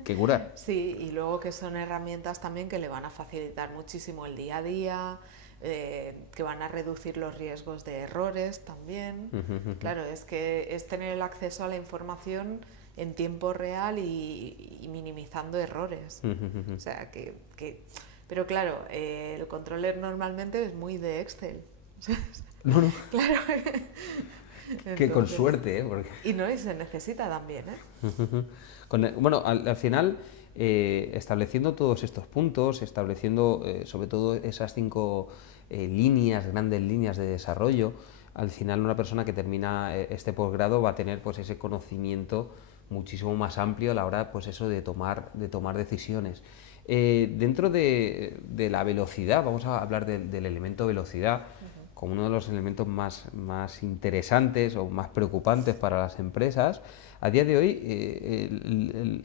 que curar. Sí, y luego que son herramientas también que le van a facilitar muchísimo el día a día, que van a reducir los riesgos de errores también. Claro, es que es tener el acceso a la información en tiempo real y minimizando errores. O sea, pero claro, el controller normalmente es muy de Excel. No. Claro. Que con suerte, ¿eh? Porque... Y no, y se necesita también, ¿eh? Bueno, al final, estableciendo todos estos puntos, estableciendo sobre todo esas 5 grandes líneas de desarrollo, al final una persona que termina este posgrado va a tener pues ese conocimiento muchísimo más amplio a la hora pues eso de tomar decisiones. Dentro de la velocidad, vamos a hablar del elemento velocidad como uno de los elementos más interesantes o más preocupantes para las empresas. A día de hoy,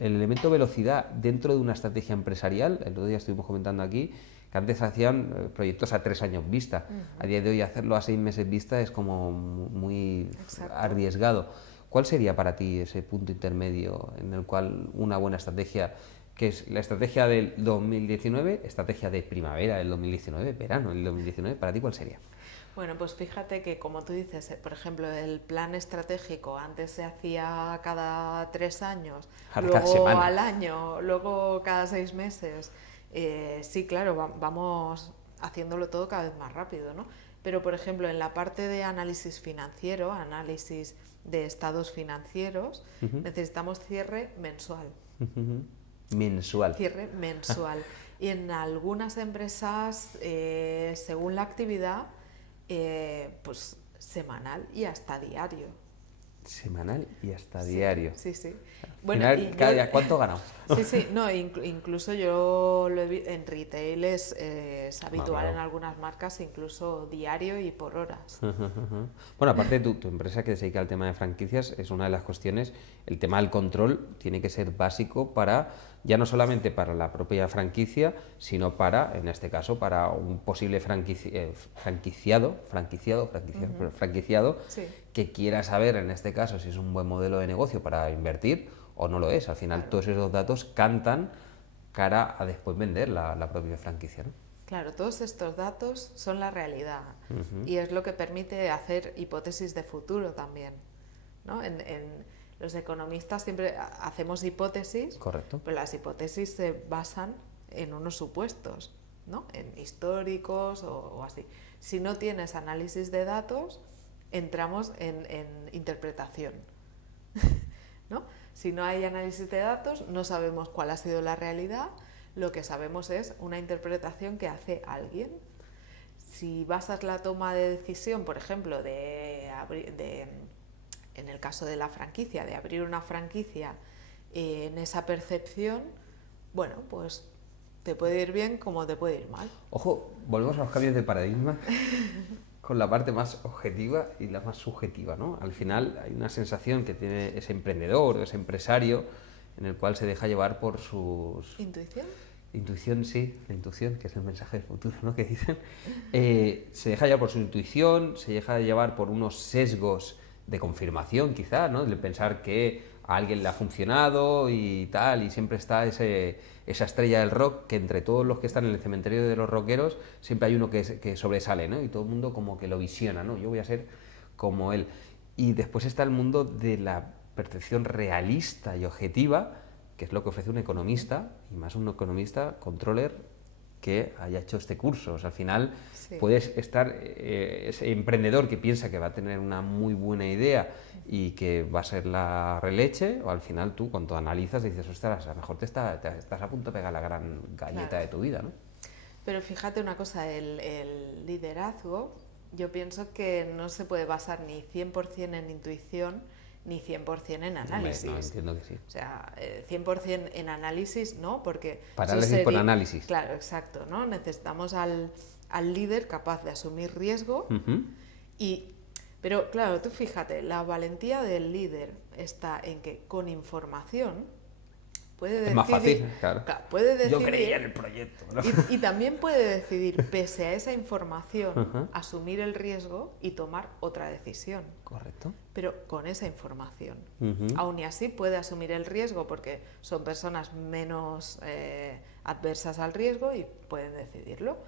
el elemento velocidad dentro de una estrategia empresarial, el otro día estuvimos comentando aquí, que antes hacían proyectos a 3 años vista. A día de hoy hacerlo a 6 meses vista es como muy arriesgado. ¿Cuál sería para ti ese punto intermedio en el cual una buena estrategia, que es la estrategia del 2019, estrategia de primavera del 2019, verano del 2019, para ti cuál sería? Bueno, pues fíjate que como tú dices, por ejemplo, el plan estratégico antes se hacía cada 3 años, luego al año, luego cada 6 meses. Sí, claro, vamos haciéndolo todo cada vez más rápido, ¿no? Pero, por ejemplo, en la parte de análisis financiero, análisis de estados financieros, necesitamos cierre mensual. Mensual. Cierre mensual. Y en algunas empresas, según la actividad, pues semanal y hasta diario. Semanal y hasta diario. Sí, sí. Bueno, final, cada día, ¿cuánto ganamos? Sí, no, incluso yo lo he visto en retail, es habitual en algunas marcas, incluso diario y por horas. Bueno, aparte de tu empresa que se dedica al tema de franquicias, es una de las cuestiones, el tema del control tiene que ser básico para, ya no solamente para la propia franquicia, sino para, en este caso, para un posible franquiciado, sí, que quiera saber, en este caso, si es un buen modelo de negocio para invertir o no lo es. Al final, claro, todos esos datos cantan cara a después vender la propia franquicia, ¿no? Claro, todos estos datos son la realidad y es lo que permite hacer hipótesis de futuro también, ¿no? Los economistas siempre hacemos hipótesis, correcto, pero las hipótesis se basan en unos supuestos, ¿no? En históricos o así. Si no tienes análisis de datos, entramos en interpretación, ¿no? Si no hay análisis de datos, no sabemos cuál ha sido la realidad, lo que sabemos es una interpretación que hace alguien. Si basas la toma de decisión, por ejemplo, en el caso de la franquicia, de abrir una franquicia en esa percepción, bueno, pues te puede ir bien como te puede ir mal. Ojo, volvemos a los cambios de paradigma con la parte más objetiva y la más subjetiva, ¿no? Al final hay una sensación que tiene ese emprendedor o ese empresario en el cual se deja llevar por sus... ¿Intuición? Intuición, sí, la intuición, que es el mensaje del futuro, ¿no? Que dicen. Se deja llevar por su intuición, se deja llevar por unos sesgos de confirmación, quizá, ¿no? De pensar que a alguien le ha funcionado y tal, y siempre está esa estrella del rock que entre todos los que están en el cementerio de los rockeros siempre hay uno que sobresale, ¿no? Y todo el mundo como que lo visiona, ¿no? Yo voy a ser como él. Y después está el mundo de la percepción realista y objetiva, que es lo que ofrece un economista, y más un economista controller que haya hecho este curso. O sea, al final Sí. puedes estar, ese emprendedor que piensa que va a tener una muy buena idea y que va a ser la releche, o al final tú cuando analizas dices, ostras, a lo mejor estás a punto de pegar la gran galleta Claro. de tu vida, ¿no? Pero fíjate una cosa, el liderazgo, yo pienso que no se puede basar ni 100% en intuición ni 100% en Hombre, no, análisis. entiendo que sí. O sea, 100% en análisis no, porque eso Parálisis por análisis. Claro, exacto, ¿no? Necesitamos al líder capaz de asumir riesgo y... Pero claro, tú fíjate, la valentía del líder está en que con información puede decidir... Es más fácil, claro. Puede decidir, Yo creía en el proyecto, ¿no? y también puede decidir, pese a esa información, asumir el riesgo y tomar otra decisión. Correcto. Pero con esa información. Aún y así puede asumir el riesgo porque son personas menos adversas al riesgo y pueden decidirlo.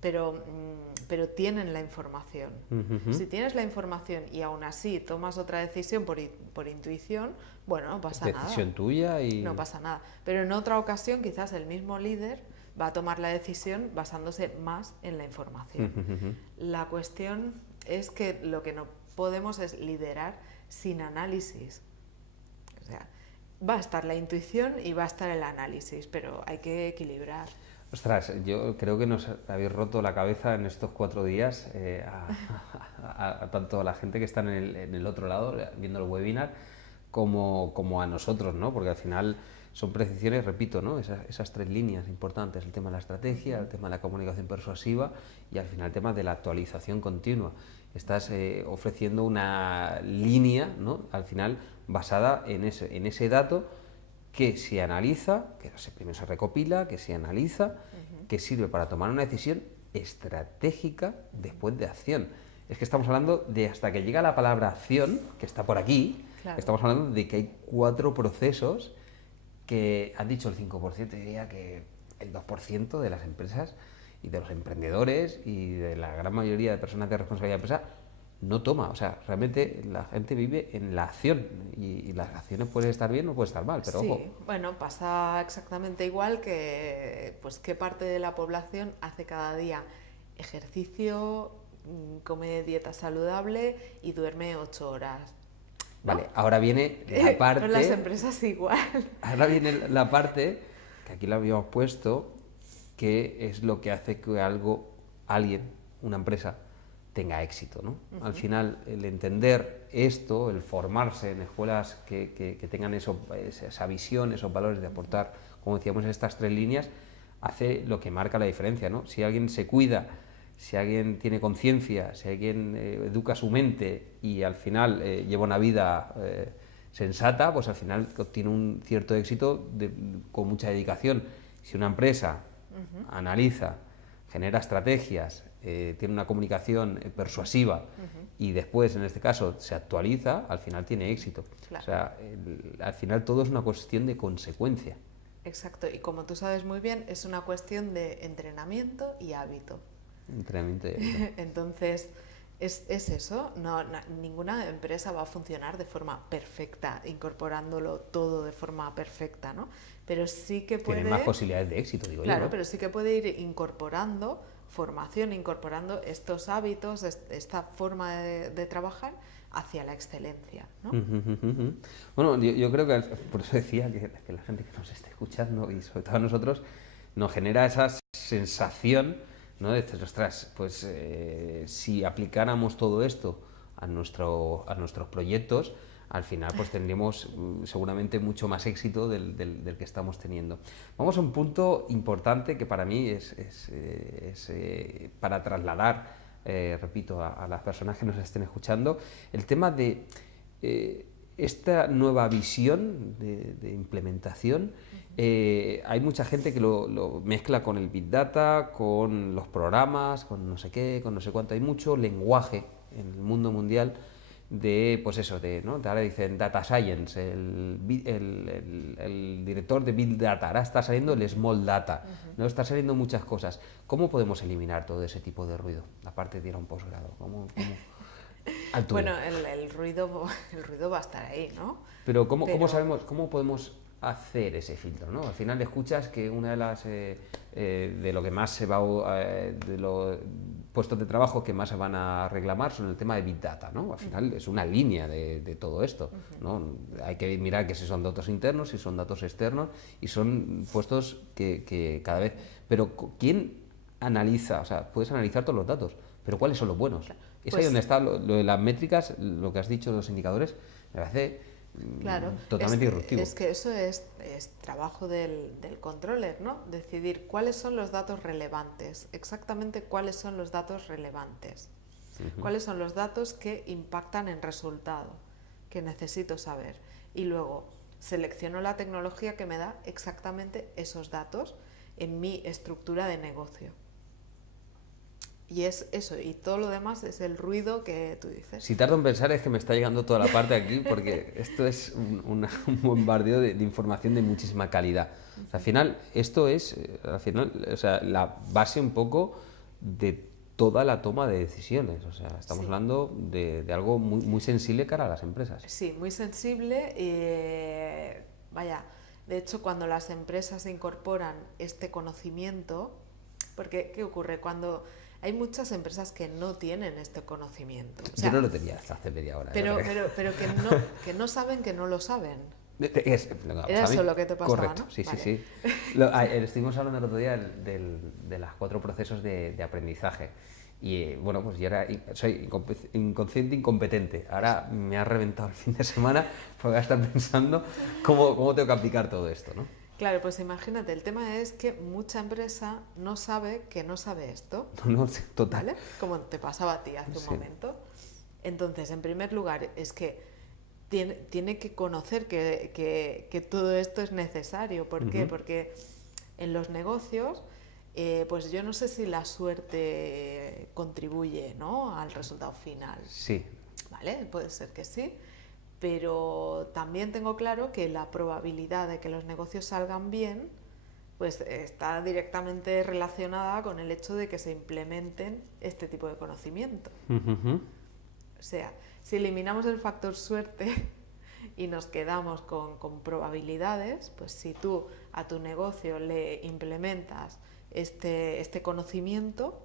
Pero tienen la información. Si tienes la información y aún así tomas otra decisión por intuición, bueno, no pasa nada. Decisión tuya y... No pasa nada. Pero en otra ocasión quizás el mismo líder va a tomar la decisión basándose más en la información. La cuestión es que lo que no podemos es liderar sin análisis. O sea, va a estar la intuición y va a estar el análisis, pero hay que equilibrar. Ostras, yo creo que nos habéis roto la cabeza en estos 4 días a tanto a la gente que está en el otro lado viendo el webinar como a nosotros, ¿no? Porque al final son precisiones, repito, ¿no? Esas 3 líneas importantes, el tema de la estrategia, el tema de la comunicación persuasiva y al final el tema de la actualización continua. Estás ofreciendo una línea, ¿no? Al final basada en ese dato que se analiza, que primero se recopila, que se analiza, que sirve para tomar una decisión estratégica después de acción. Es que estamos hablando de hasta que llega la palabra acción, que está por aquí, claro. Estamos hablando de que hay 4 procesos que han dicho el 5%, diría que el 2% de las empresas y de los emprendedores y de la gran mayoría de personas de responsabilidad de empresa no toma, o sea, realmente la gente vive en la acción y las acciones pueden estar bien o pueden estar mal, pero sí, ojo. Bueno, pasa exactamente igual que, pues, qué parte de la población hace cada día ejercicio, come dieta saludable y duerme 8 horas. ¿No? Vale, ahora viene la parte... Con las empresas igual. Ahora viene la parte, que aquí la habíamos puesto, que es lo que hace que alguien, una empresa, tenga éxito, ¿no? Al final, el entender esto, el formarse en escuelas que tengan esa visión, esos valores de aportar, como decíamos, estas 3 líneas, hace lo que marca la diferencia, ¿no? Si alguien se cuida, si alguien tiene conciencia, si alguien educa su mente y al final lleva una vida sensata, pues al final obtiene un cierto éxito con mucha dedicación. Si una empresa analiza, genera estrategias, tiene una comunicación persuasiva y después, en este caso, se actualiza, al final tiene éxito. Claro. O sea, al final todo es una cuestión de consecuencia. Exacto, y como tú sabes muy bien, es una cuestión de entrenamiento y hábito. Entrenamiento y hábito. Entonces, es eso, ninguna empresa va a funcionar de forma perfecta, incorporándolo todo de forma perfecta, ¿no? Pero sí que puede... Tiene más posibilidades de éxito, digo claro, yo, ¿no? Pero sí que puede ir incorporando formación, incorporando estos hábitos, esta forma de trabajar hacia la excelencia, ¿no? Bueno, yo creo que por eso decía que la gente que nos esté escuchando y sobre todo a nosotros nos genera esa sensación, ¿no? De decir, ostras, pues si aplicáramos todo esto a nuestros proyectos, al final pues tendríamos seguramente mucho más éxito del que estamos teniendo. Vamos a un punto importante que para mí es para trasladar, repito, a las personas que nos estén escuchando, el tema de esta nueva visión de implementación, hay mucha gente que lo mezcla con el Big Data, con los programas, con no sé qué, con no sé cuánto. Hay mucho lenguaje en el mundo mundial de, pues eso, ¿no? Ahora dicen Data Science, el director de Big Data, ahora está saliendo el Small Data, ¿no? Está saliendo muchas cosas. ¿Cómo podemos eliminar todo ese tipo de ruido, aparte de ir a un posgrado? Bueno, el ruido va a estar ahí, ¿no? Pero ¿cómo sabemos, cómo podemos hacer ese filtro, ¿no? Al final escuchas que una de las de lo que más se va de los puestos de trabajo que más se van a reclamar son el tema de Big Data, ¿no? Al final es una línea de todo esto, ¿no? Hay que mirar que si son datos internos, si son datos externos, y son puestos que cada vez... Pero ¿quién analiza? O sea, puedes analizar todos los datos, pero ¿cuáles son los buenos? Es ahí donde está lo de las métricas, lo que has dicho, los indicadores, me parece totalmente disruptivo. Es que eso es trabajo del controller, ¿no? Decidir cuáles son los datos relevantes, exactamente cuáles son los datos relevantes, cuáles son los datos que impactan en resultado, que necesito saber. Y luego selecciono la tecnología que me da exactamente esos datos en mi estructura de negocio. Y es eso, y todo lo demás es el ruido que tú dices. Si tardo en pensar es que me está llegando toda la parte aquí, porque esto es un bombardeo de información de muchísima calidad. O sea, al final, esto es o sea, la base un poco de toda la toma de decisiones. O sea, estamos hablando de algo muy, muy sensible cara a las empresas. Sí, muy sensible. Vaya, de hecho, cuando las empresas incorporan este conocimiento, porque ¿qué ocurre? Cuando hay muchas empresas que no tienen este conocimiento. O sea, yo no lo tenía hasta hace media hora. Pero que no saben que no lo saben. Era eso lo que te pasaba, correcto, ¿no? sí, Vale. sí. Estuvimos hablando el otro día de los 4 procesos de aprendizaje. Y bueno, pues yo soy inconsciente incompetente. Ahora me ha reventado el fin de semana porque voy a estar pensando cómo tengo que aplicar todo esto, ¿no? Claro, pues imagínate, el tema es que mucha empresa no sabe que no sabe esto. No, total. ¿Vale? Como te pasaba a ti hace un momento. Entonces, en primer lugar, es que tiene que conocer que todo esto es necesario. ¿Por qué? Porque en los negocios, pues yo no sé si la suerte contribuye, ¿no?, al resultado final. Sí. ¿Vale? Puede ser que sí. Pero también tengo claro que la probabilidad de que los negocios salgan bien pues está directamente relacionada con el hecho de que se implementen este tipo de conocimiento. O sea, si eliminamos el factor suerte y nos quedamos con probabilidades, pues si tú a tu negocio le implementas este conocimiento,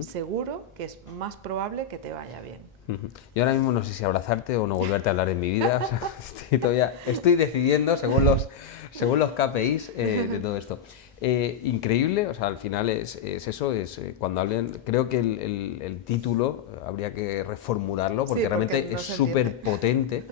seguro que es más probable que te vaya bien. Yo ahora mismo no sé si abrazarte o no volverte a hablar en mi vida. O sea, estoy decidiendo según los KPIs de todo esto. Increíble, o sea, al final es eso, cuando hablen, creo que el título habría que reformularlo porque realmente es súper potente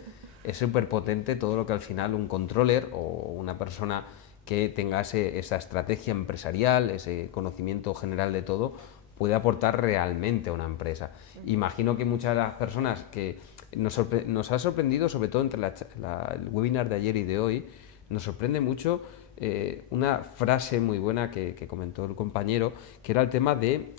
todo lo que al final un controller o una persona que tenga esa estrategia empresarial, ese conocimiento general de todo, puede aportar realmente a una empresa. Imagino que muchas de las personas que nos ha sorprendido, sobre todo entre el webinar de ayer y de hoy, nos sorprende mucho una frase muy buena que comentó el compañero, que era el tema de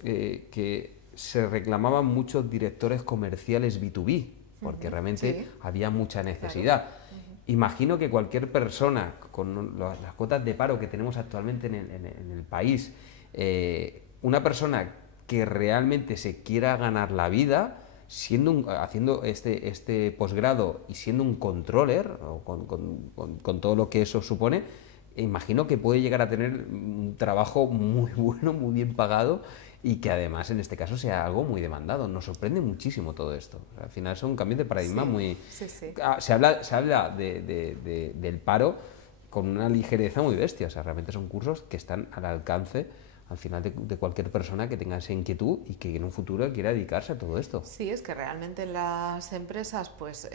que se reclamaban muchos directores comerciales B2B, porque realmente había mucha necesidad. Claro. Imagino que cualquier persona con las cuotas de paro que tenemos actualmente en el país, una persona que realmente se quiera ganar la vida haciendo este posgrado y siendo un controller, o con todo lo que eso supone, imagino que puede llegar a tener un trabajo muy bueno, muy bien pagado, y que además en este caso sea algo muy demandado. Nos sorprende muchísimo todo esto. O sea, al final es un cambio de paradigma muy... Sí. Se habla del paro con una ligereza muy bestia. O sea, realmente son cursos que están al alcance al final de cualquier persona que tenga esa inquietud y que en un futuro quiera dedicarse a todo esto. Sí, es que realmente las empresas pues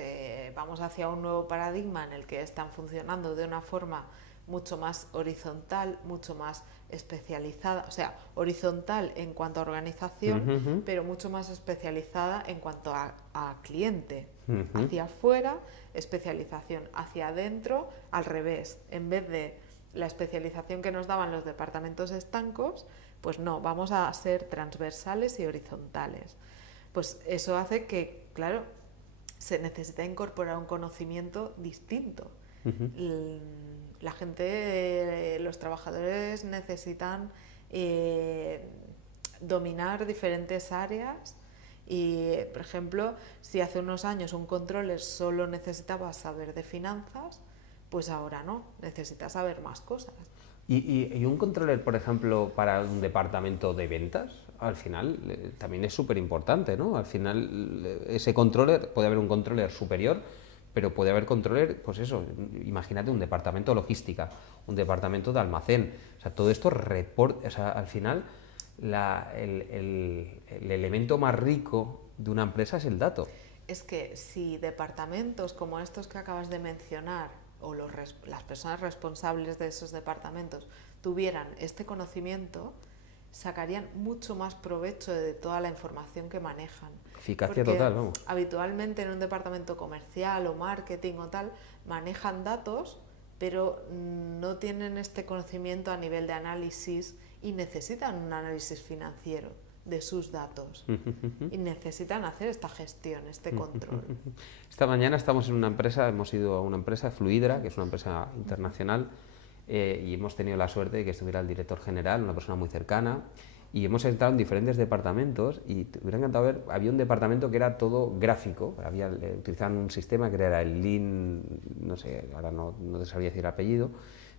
vamos hacia un nuevo paradigma en el que están funcionando de una forma mucho más horizontal, mucho más especializada, o sea, horizontal en cuanto a organización, pero mucho más especializada en cuanto a cliente. Hacia afuera, especialización; hacia adentro, al revés. En vez de la especialización que nos daban los departamentos estancos, pues no, vamos a ser transversales y horizontales. Pues eso hace que, claro, se necesita incorporar un conocimiento distinto. La gente, los trabajadores necesitan dominar diferentes áreas y, por ejemplo, si hace unos años un controller solo necesitaba saber de finanzas, pues ahora no, necesita saber más cosas. ¿Y un controller, por ejemplo, para un departamento de ventas, al final también es súper importante, ¿no? Al final ese controller, puede haber un controller superior, pero puede haber controller, pues eso, imagínate un departamento de logística, un departamento de almacén, o sea, todo esto reporta, o sea, al final el elemento más rico de una empresa es el dato. Es que si departamentos como estos que acabas de mencionar, o las personas responsables de esos departamentos tuvieran este conocimiento, sacarían mucho más provecho de toda la información que manejan. Eficacia total, vamos. Habitualmente en un departamento comercial o marketing o tal, manejan datos, pero no tienen este conocimiento a nivel de análisis y necesitan un análisis financiero de sus datos y necesitan hacer esta gestión, este control. Esta mañana estamos en una empresa, hemos ido a una empresa, Fluidra, que es una empresa internacional, y hemos tenido la suerte de que estuviera el director general, una persona muy cercana, y hemos entrado en diferentes departamentos y te hubiera encantado ver, había un departamento que era todo gráfico, utilizaban un sistema que era el Lean, no sé, ahora no te sabría decir el apellido,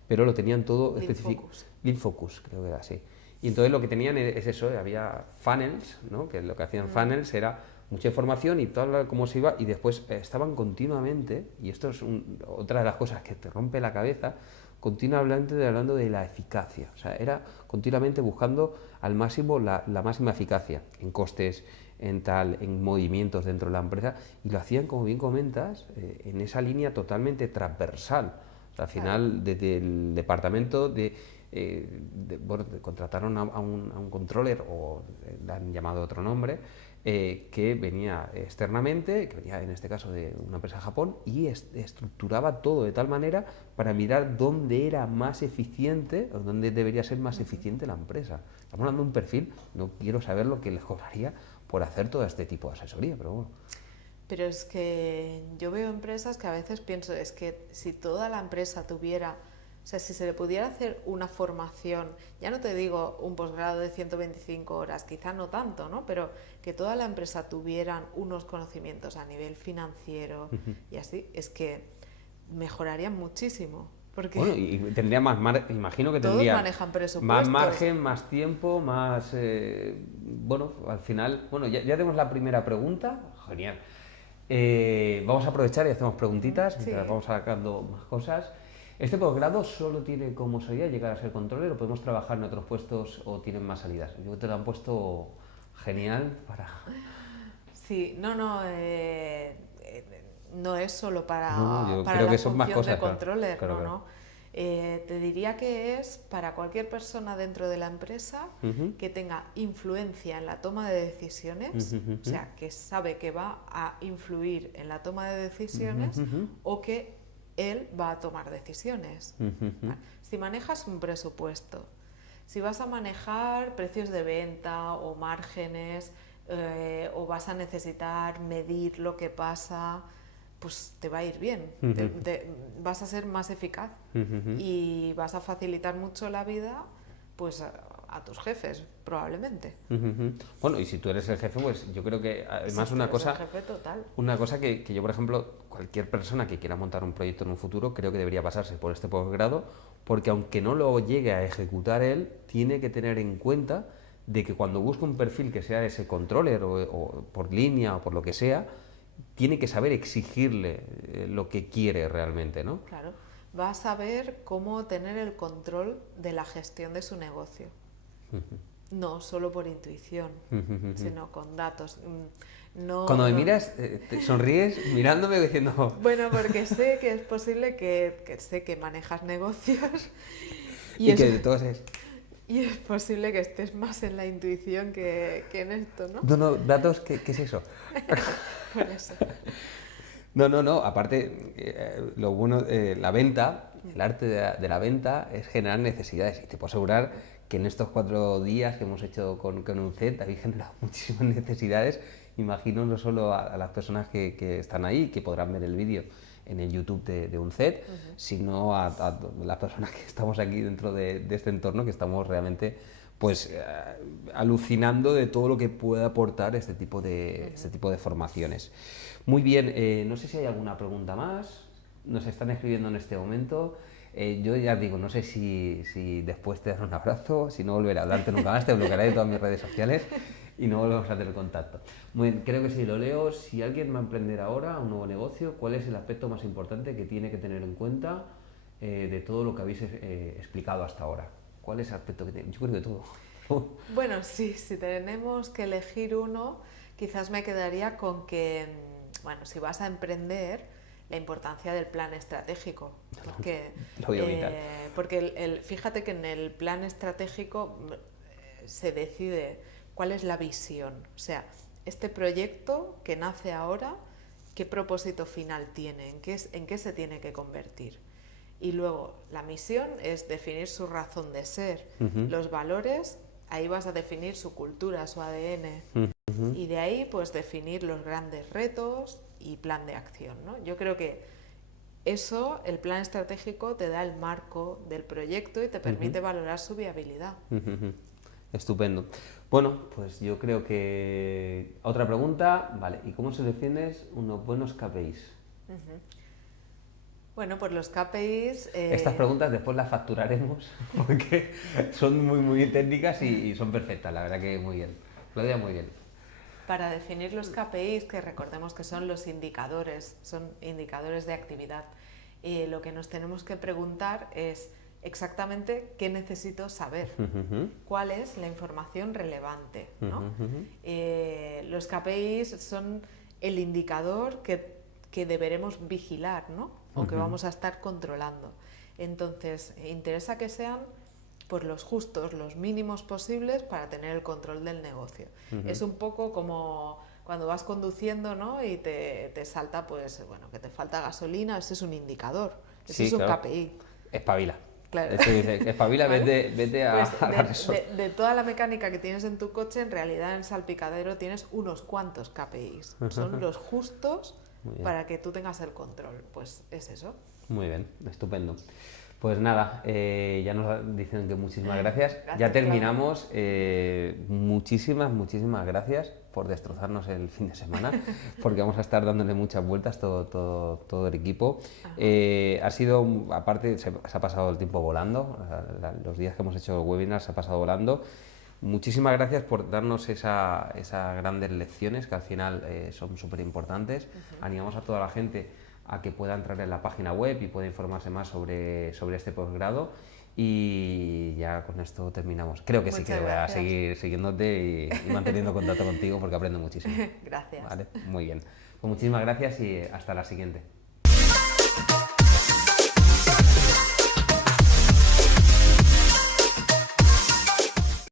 pero lo tenían todo específico. Lean Focus, creo que era así. Y entonces lo que tenían es eso, había funnels, ¿no? Que lo que hacían funnels era mucha información y todo cómo se iba, y después estaban continuamente, y esto es otra de las cosas que te rompe la cabeza, continuamente hablando de la eficacia. O sea, era continuamente buscando al máximo la máxima eficacia en costes, en movimientos dentro de la empresa, y lo hacían, como bien comentas, en esa línea totalmente transversal. O sea, al final, desde el departamento contrataron a un controller, o le han llamado otro nombre, que venía externamente, que venía en este caso de una empresa de Japón, y estructuraba todo de tal manera para mirar dónde era más eficiente o dónde debería ser más eficiente la empresa. Estamos hablando de un perfil, no quiero saber lo que les cobraría por hacer todo este tipo de asesoría, pero bueno. Pero es que yo veo empresas que a veces pienso, es que si toda la empresa tuviera, o sea, si se le pudiera hacer una formación, ya no te digo un posgrado de 125 horas, quizá no tanto, ¿no? Pero que toda la empresa tuvieran unos conocimientos a nivel financiero y así, es que mejorarían muchísimo. Porque bueno, y tendría imagino que todos tendría manejan presupuestos, más margen, más tiempo, más... bueno, al final... Bueno, ya tenemos la primera pregunta. Genial. Vamos a aprovechar y hacemos preguntitas, mientras vamos sacando más cosas. ¿Este posgrado solo tiene como salida llegar a ser controller, o podemos trabajar en otros puestos o tienen más salidas? Yo creo que te lo han puesto genial para... Sí, no es solo para yo para creo la que son más función cosas, de controller, claro. no. Te diría que es para cualquier persona dentro de la empresa que tenga influencia en la toma de decisiones, o sea, que sabe que va a influir en la toma de decisiones o que él va a tomar decisiones. Si manejas un presupuesto, si vas a manejar precios de venta o márgenes, o vas a necesitar medir lo que pasa, pues te va a ir bien, vas a ser más eficaz y vas a facilitar mucho la vida pues a tus jefes, probablemente. Bueno, y si tú eres el jefe, pues yo creo que además Sí, una cosa, el jefe total. una cosa que yo, por ejemplo, cualquier persona que quiera montar un proyecto en un futuro, creo que debería pasarse por este posgrado, porque aunque no lo llegue a ejecutar él, tiene que tener en cuenta de que cuando busque un perfil que sea ese controller o por línea o por lo que sea, tiene que saber exigirle lo que quiere realmente, ¿no? Claro, va a saber cómo tener el control de la gestión de su negocio. No solo por intuición, sino con datos. No, Cuando me no. miras, te sonríes mirándome diciendo... Bueno, porque sé que es posible que sé que manejas negocios Y que de todos es... y es posible que estés más en la intuición que en esto, ¿no? No, no, datos, ¿qué es eso? Por eso. No, aparte, lo bueno, la venta, el arte de la venta es generar necesidades. Y te puedo asegurar que en estos 4 días que hemos hecho con UNCED habéis generado muchísimas necesidades. Imagino no solo a las personas que están ahí, que podrán ver el vídeo en el YouTube de UNCED, sino a las personas que estamos aquí dentro de este entorno, que estamos realmente pues alucinando de todo lo que puede aportar este tipo de formaciones. Muy bien, no sé si hay alguna pregunta más, nos están escribiendo en este momento. Yo ya digo, no sé si después te dan un abrazo, si no volveré a hablarte nunca más, te bloquearé de todas mis redes sociales y no volvemos a tener contacto. Muy bien, creo que sí, lo leo. Si alguien va a emprender ahora un nuevo negocio, ¿cuál es el aspecto más importante que tiene que tener en cuenta de todo lo que habéis explicado hasta ahora? ¿Cuál es el aspecto que tiene? Yo creo que todo. Bueno, sí, si tenemos que elegir uno, quizás me quedaría con que, bueno, si vas a emprender, la importancia del plan estratégico. Porque, Lo veo vital. porque fíjate que en el plan estratégico se decide cuál es la visión. O sea, este proyecto que nace ahora, ¿qué propósito final tiene? ¿En qué se tiene que convertir? Y luego, la misión es definir su razón de ser. Los valores, ahí vas a definir su cultura, su ADN. Y de ahí, pues, definir los grandes retos y plan de acción, ¿no? Yo creo que eso, el plan estratégico, te da el marco del proyecto y te permite valorar su viabilidad. Estupendo. Bueno, pues yo creo que... Otra pregunta, vale, ¿y cómo selecciones unos buenos KPIs? Bueno, pues los KPIs... Estas preguntas después las facturaremos porque son muy técnicas y son perfectas, la verdad que muy bien. Claudia, muy bien. Para definir los KPIs, que recordemos que son los indicadores, son indicadores de actividad, lo que nos tenemos que preguntar es exactamente qué necesito saber, cuál es la información relevante, ¿no? Los KPIs son el indicador que deberemos vigilar, ¿no? O que vamos a estar controlando. Entonces, interesa que sean pues los justos, los mínimos posibles para tener el control del negocio. Es un poco como cuando vas conduciendo, ¿no? Y te salta, pues, bueno, que te falta gasolina, ese es un indicador, ese Sí, es un claro. KPI. Espabila. Claro. Espabila, ¿vale? vete a, Pues a la resort. de toda la mecánica que tienes en tu coche, en realidad en el salpicadero tienes unos cuantos KPIs. Son los justos para que tú tengas el control. Pues es eso. Muy bien, estupendo. Pues nada, ya nos dicen que muchísimas gracias. Gracias, Ya terminamos. Muchísimas gracias por destrozarnos el fin de semana, porque vamos a estar dándole muchas vueltas todo el equipo. Ha sido, aparte, se ha pasado el tiempo volando. Los días que hemos hecho el webinar se ha pasado volando. Muchísimas gracias por darnos esas grandes lecciones que al final son súper importantes. Animamos a toda la gente a que pueda entrar en la página web y pueda informarse más sobre este posgrado. Y ya con esto terminamos. Creo que sí que voy a seguir siguiéndote y manteniendo contacto contigo porque aprendo muchísimo. Gracias. ¿Vale? Muy bien. Pues muchísimas gracias y hasta la siguiente.